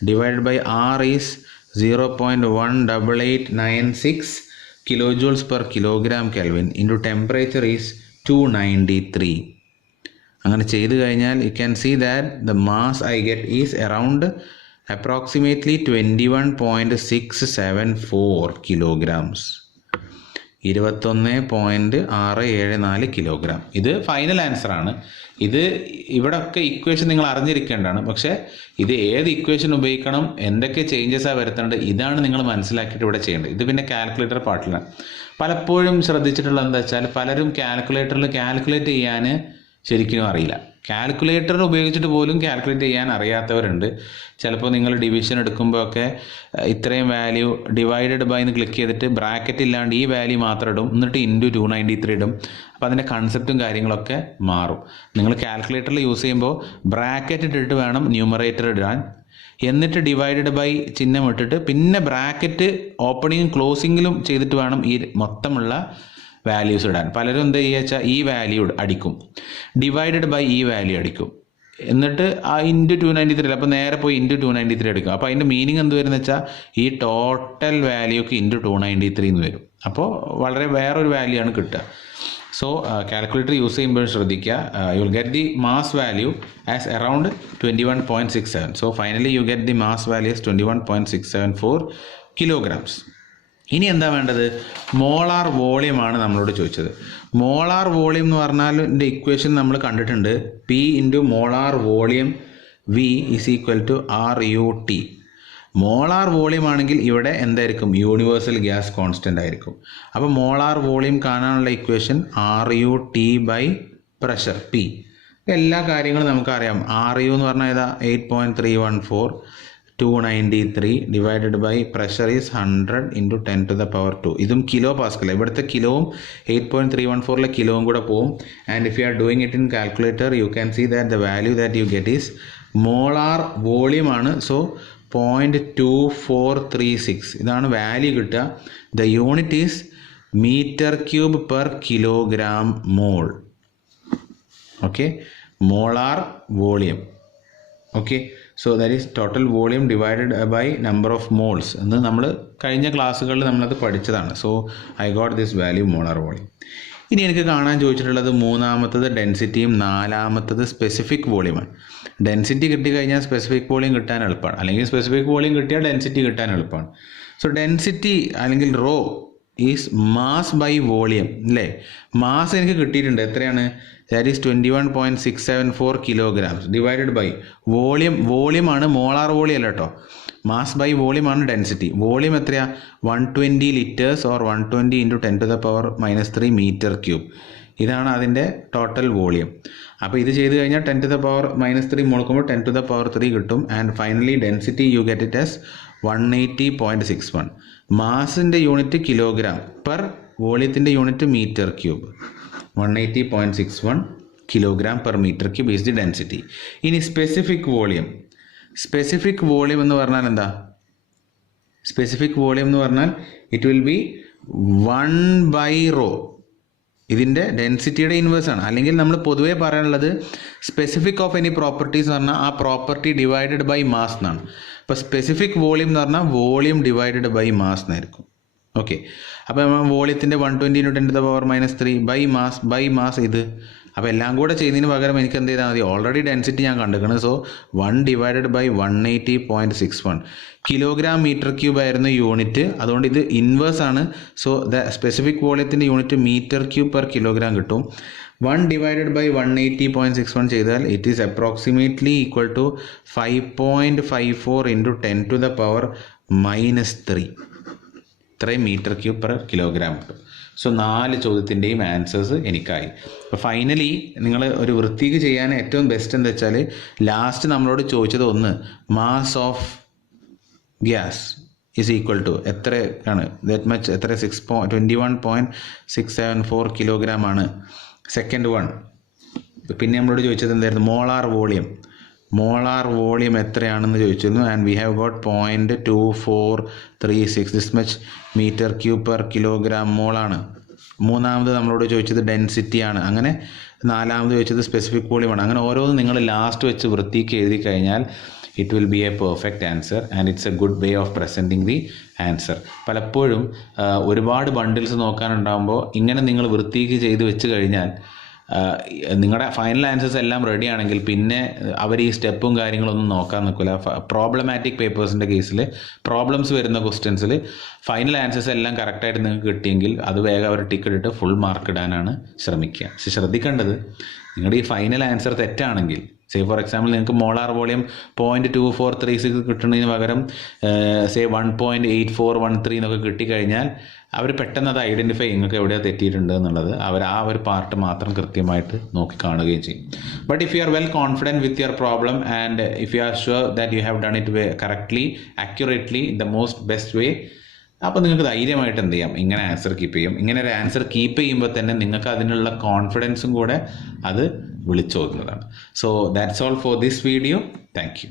divided by R is 0.18896 kilojoules per kilogram Kelvin into temperature is 293. അങ്ങനെ ചെയ്തു കഴിഞ്ഞാൽ you can see that the mass I get is around approximately 21.674 kilograms. 21.674 kilogram. ഇത് final answer ആണ്. ഇത് ഇവിടെ ഒക്കെ equation നിങ്ങൾ അറിഞ്ഞിരിക്കേണ്ടതാണ്. പക്ഷേ ഇത് ഏത് ഇക്വേഷൻ ഉപയോഗിക്കണം, എന്തൊക്കെ ചേഞ്ചസാണ് വരുത്തേണ്ടത്, ഇതാണ് നിങ്ങൾ മനസ്സിലാക്കിയിട്ട് ഇവിടെ ചെയ്യേണ്ടത്. ഇത് പിന്നെ കാൽക്കുലേറ്റർ പാർട്ടിലാണ്. പലപ്പോഴും ശ്രദ്ധിച്ചിട്ടുള്ളത് എന്താ വെച്ചാൽ, പലരും കാൽക്കുലേറ്ററിൽ കാൽക്കുലേറ്റ് ചെയ്യാൻ ശരിക്കും അറിയില്ല. കാൽക്കുലേറ്റർ ഉപയോഗിച്ചിട്ട് പോലും കാൽക്കുലേറ്റ് ചെയ്യാൻ അറിയാത്തവരുണ്ട്. ചിലപ്പോൾ നിങ്ങൾ ഡിവിഷൻ എടുക്കുമ്പോൾ ഒക്കെ ഇത്രയും വാല്യൂ ഡിവൈഡഡ് ബൈ എന്ന് ക്ലിക്ക് ചെയ്തിട്ട് ബ്രാക്കറ്റ് ഇല്ലാണ്ട് ഈ വാല്യൂ മാത്രം ഇടും, എന്നിട്ട് ഇൻറ്റു 293 ഇടും. അപ്പോൾ അതിൻ്റെ കൺസെപ്റ്റും കാര്യങ്ങളൊക്കെ മാറും. നിങ്ങൾ കാൽക്കുലേറ്ററിൽ യൂസ് ചെയ്യുമ്പോൾ ബ്രാക്കറ്റ് ഇട്ടിട്ട് വേണം ന്യൂമറേറ്റർ ഇടാൻ, എന്നിട്ട് ഡിവൈഡഡ് ബൈ ചിഹ്നം ഇട്ടിട്ട് പിന്നെ ബ്രാക്കറ്റ് ഓപ്പണിങ്ങും ക്ലോസിങ്ങിലും ചെയ്തിട്ട് വേണം ഈ മൊത്തമുള്ള വാല്യൂസ് ഇടാൻ. പലരും എന്താ ചെയ്യുക വെച്ചാൽ ഈ വാല്യൂ അടിക്കും, ഡിവൈഡഡ് ബൈ ഈ വാല്യൂ അടിക്കും, എന്നിട്ട് ആ ഇൻറ്റു 293. അപ്പോൾ നേരെ പോയി ഇൻറ്റു 293 എടുക്കും. അപ്പോൾ അതിൻ്റെ മീനിങ് എന്ത് വരുന്നത് വെച്ചാൽ ഈ ടോട്ടൽ വാല്യൂക്ക് ഇൻറ്റു 293 എന്ന് വരും. അപ്പോൾ വളരെ വേറൊരു വാല്യൂ ആണ് കിട്ടുക. സോ കാൽക്കുലേറ്റർ യൂസ് ചെയ്യുമ്പോൾ ശ്രദ്ധിക്കുക, you will get the mass value as around 21.67. So finally you get the mass value as 21.674 kilograms. ഇനി എന്താ വേണ്ടത്? മോളാർ വോളിയം ആണ് നമ്മളോട് ചോദിച്ചത്. മോളാർ വോളിയം എന്ന് പറഞ്ഞാൽ ഇതിൻ്റെ ഇക്വേഷൻ നമ്മൾ കണ്ടിട്ടുണ്ട്. P into molar volume V is equal to RUT. Molar volume ആണെങ്കിൽ ഇവിടെ എന്തായിരിക്കും? യൂണിവേഴ്സൽ ഗ്യാസ് കോൺസ്റ്റൻ്റ് ആയിരിക്കും. അപ്പോൾ മോളാർ വോളിയം കാണാനുള്ള equation RUT by pressure P. എല്ലാ കാര്യങ്ങളും നമുക്കറിയാം. RU എന്ന് പറഞ്ഞാൽ ഏതാ? 8.314 293 divided by pressure is 100 into 10⁻². ഇതും കിലോ പാസ്കൽ. ഇവിടുത്തെ കിലോവും 8.314 കിലോവും കൂടെ പോവും. And if you are doing it in calculator you can see that the value that you get is molar volume ആണ്. സോ 0.2436 ഇതാണ് വാല്യൂ കിട്ടുക. The unit is metre cube per kilogram mole. Okay, molar volume. Okay, so that is total volume divided by number of moles എന്ന് നമ്മൾ കഴിഞ്ഞ ക്ലാസ്സുകളിൽ നമ്മളത് പഠിച്ചതാണ്. So I got this value molar volume. ഇനി എനിക്ക് കാണാൻ ചോദിച്ചിട്ടുള്ളത് മൂന്നാമത്തത് ഡെൻസിറ്റിയും നാലാമത്തത് സ്പെസിഫിക് വോളിയമാണ്. ഡെൻസിറ്റി കിട്ടിക്കഴിഞ്ഞാൽ സ്പെസിഫിക് വോളിയം കിട്ടാൻ എളുപ്പമാണ്, അല്ലെങ്കിൽ സ്പെസിഫിക് വോളിയം കിട്ടിയാൽ ഡെൻസിറ്റി കിട്ടാൻ എളുപ്പമാണ്. സോ ഡെൻസിറ്റി അല്ലെങ്കിൽ rho is mass by volume അല്ലേ? മാസ് എനിക്ക് കിട്ടിയിട്ടുണ്ട്. എത്രയാണ്? That is 21.674 kilograms divided by volume. വോളിയമാണ്, മോളാർ വോളിയം അല്ല കേട്ടോ. മാസ് ബൈ വോളിയം ആണ് ഡെൻസിറ്റി. വോളിയം എത്രയാണ്? 120 liters or 120 into 10⁻³ metre cube. ഇതാണ് അതിൻ്റെ ടോട്ടൽ വോളിയം. അപ്പോൾ ഇത് ചെയ്ത് കഴിഞ്ഞാൽ 10⁻³ മുളക്കുമ്പോൾ 10⁻³ കിട്ടും. And finally density you get it as 180.61. മാസിൻ്റെ യൂണിറ്റ് കിലോഗ്രാം, പെർ വോളിയത്തിൻ്റെ unit metre cube. 180.61 kilogram per meter cube is the density. ഇനി സ്പെസിഫിക് വോളിയം. സ്പെസിഫിക് വോളിയം എന്ന് പറഞ്ഞാൽ എന്താ? സ്പെസിഫിക് വോളിയം എന്ന് പറഞ്ഞാൽ ഇറ്റ് വിൽ ബി 1/ρ. ഇതിൻ്റെ ഡെൻസിറ്റിയുടെ ഇൻവേഴ്സ് ആണ്. അല്ലെങ്കിൽ നമ്മൾ പൊതുവേ പറയാനുള്ളത് സ്പെസിഫിക് ഓഫ് എനി പ്രോപ്പർട്ടീസ് എന്ന് പറഞ്ഞാൽ ആ പ്രോപ്പർട്ടി ഡിവൈഡഡ് ബൈ മാസ് എന്നാണ്. അപ്പോൾ സ്പെസിഫിക് വോളിയം എന്ന് പറഞ്ഞാൽ വോളിയം ഡിവൈഡഡ് ബൈ മാസ് എന്നായിരിക്കും. ഓക്കെ, അപ്പോൾ നമ്മൾ വോളിയത്തിൻ്റെ 120 ഇൻറ്റു 10⁻³ ബൈ മാസ് ഇത് അപ്പോൾ എല്ലാം കൂടെ ചെയ്യുന്നതിന് പകരം എനിക്ക് എന്ത് ചെയ്താൽ മതി, ഓൾറെഡി ഡെൻസിറ്റി ഞാൻ കണ്ടിരിക്കണം. So 1 divided by 180.61 kilogram metre cube ആയിരുന്നു യൂണിറ്റ്. അതുകൊണ്ട് ഇത് ഇൻവേഴ്സ് ആണ്. സോ ദ സ്പെസിഫിക് വോളിയത്തിൻ്റെ unit metre cube per kilogram കിട്ടും. 1 ഡിവൈഡഡ് ബൈ 180.61 ചെയ്താൽ it is approximately equal to 5.54 into 10⁻³ ഇത്രയും മീറ്റർ ക്യൂബ് പെർ കിലോഗ്രാം കിട്ടും. സോ 4 ചോദ്യത്തിൻ്റെയും ആൻസേഴ്സ് എനിക്കായി. അപ്പോൾ ഫൈനലി നിങ്ങൾ ഒരു വൃത്തിക്ക് ചെയ്യാൻ ഏറ്റവും ബെസ്റ്റ് എന്താ വെച്ചാൽ ലാസ്റ്റ് നമ്മളോട് ചോദിച്ചത് ഒന്ന് mass of gas is equal to എത്രയാണ്, ദാറ്റ് മച്ച് എത്ര 21.674 കിലോഗ്രാം ആണ്. സെക്കൻഡ് വൺ പിന്നെ നമ്മളോട് ചോദിച്ചത് എന്തായിരുന്നു, മോളാർ വോളിയം എത്രയാണെന്ന് ചോദിച്ചിരുന്നു. And we have got 0.2436 this much metre cube per kilogram മോളാണ്. മൂന്നാമത് നമ്മളോട് ചോദിച്ചത് ഡെൻസിറ്റിയാണ്. അങ്ങനെ നാലാമത് ചോദിച്ചത് സ്പെസിഫിക് വോളിയമാണ്. അങ്ങനെ ഓരോന്നും നിങ്ങൾ ലാസ്റ്റ് വെച്ച് വൃത്തിക്ക് എഴുതി കഴിഞ്ഞാൽ it will B A perfect answer and it's A good way of presenting the answer. പലപ്പോഴും ഒരുപാട് ബണ്ടിൽസ് നോക്കാനുണ്ടാകുമ്പോൾ ഇങ്ങനെ നിങ്ങൾ വൃത്തിക്ക് ചെയ്ത് വെച്ച് കഴിഞ്ഞാൽ നിങ്ങളുടെ ഫൈനൽ ആൻസേഴ്സ് എല്ലാം റെഡി ആണെങ്കിൽ പിന്നെ അവർ ഈ സ്റ്റെപ്പും കാര്യങ്ങളൊന്നും നോക്കാൻ നിൽക്കില്ല. പ്രോബ്ലമാറ്റിക് പേപ്പേഴ്സിൻ്റെ കേസിൽ പ്രോബ്ലംസ് വരുന്ന ക്വസ്റ്റ്യൻസിൽ ഫൈനൽ ആൻസേഴ്സ് എല്ലാം കറക്റ്റായിട്ട് നിങ്ങൾക്ക് കിട്ടിയെങ്കിൽ അത് വേഗം അവർ ടിക്കറ്റ് ഇട്ട് ഫുൾ മാർക്ക് ഇടാനാണ് ശ്രമിക്കുക. പക്ഷെ ശ്രദ്ധിക്കേണ്ടത്, നിങ്ങളുടെ ഈ ഫൈനൽ ആൻസർ തെറ്റാണെങ്കിൽ, സേ ഫോർ എക്സാമ്പിൾ നിങ്ങൾക്ക് മോളാർ വോളിയം 0.2436 കിട്ടുന്നതിന് പകരം 1.8413 എന്നൊക്കെ കിട്ടിക്കഴിഞ്ഞാൽ അവർ പെട്ടെന്ന് അത് ഐഡൻറ്റിഫൈ നിങ്ങൾക്ക് എവിടെയാണ് തെറ്റിയിട്ടുണ്ട് എന്നുള്ളത് അവർ ആ ഒരു പാർട്ട് മാത്രം കൃത്യമായിട്ട് നോക്കി കാണുകയും ചെയ്യും. But if you are well confident with your problem and if you R sure that you have done it correctly accurately the most best way, അപ്പോൾ നിങ്ങൾക്ക് ധൈര്യമായിട്ട് എന്ത് ചെയ്യാം, ഇങ്ങനെ ആൻസർ കീപ്പ് ചെയ്യും. ഇങ്ങനെ ഒരു ആൻസർ കീപ്പ് ചെയ്യുമ്പോൾ തന്നെ നിങ്ങൾക്ക് അതിനുള്ള കോൺഫിഡൻസും കൂടെ അത് വിളിച്ചോതുന്നതാണ്. So that's all for this video. Thank U.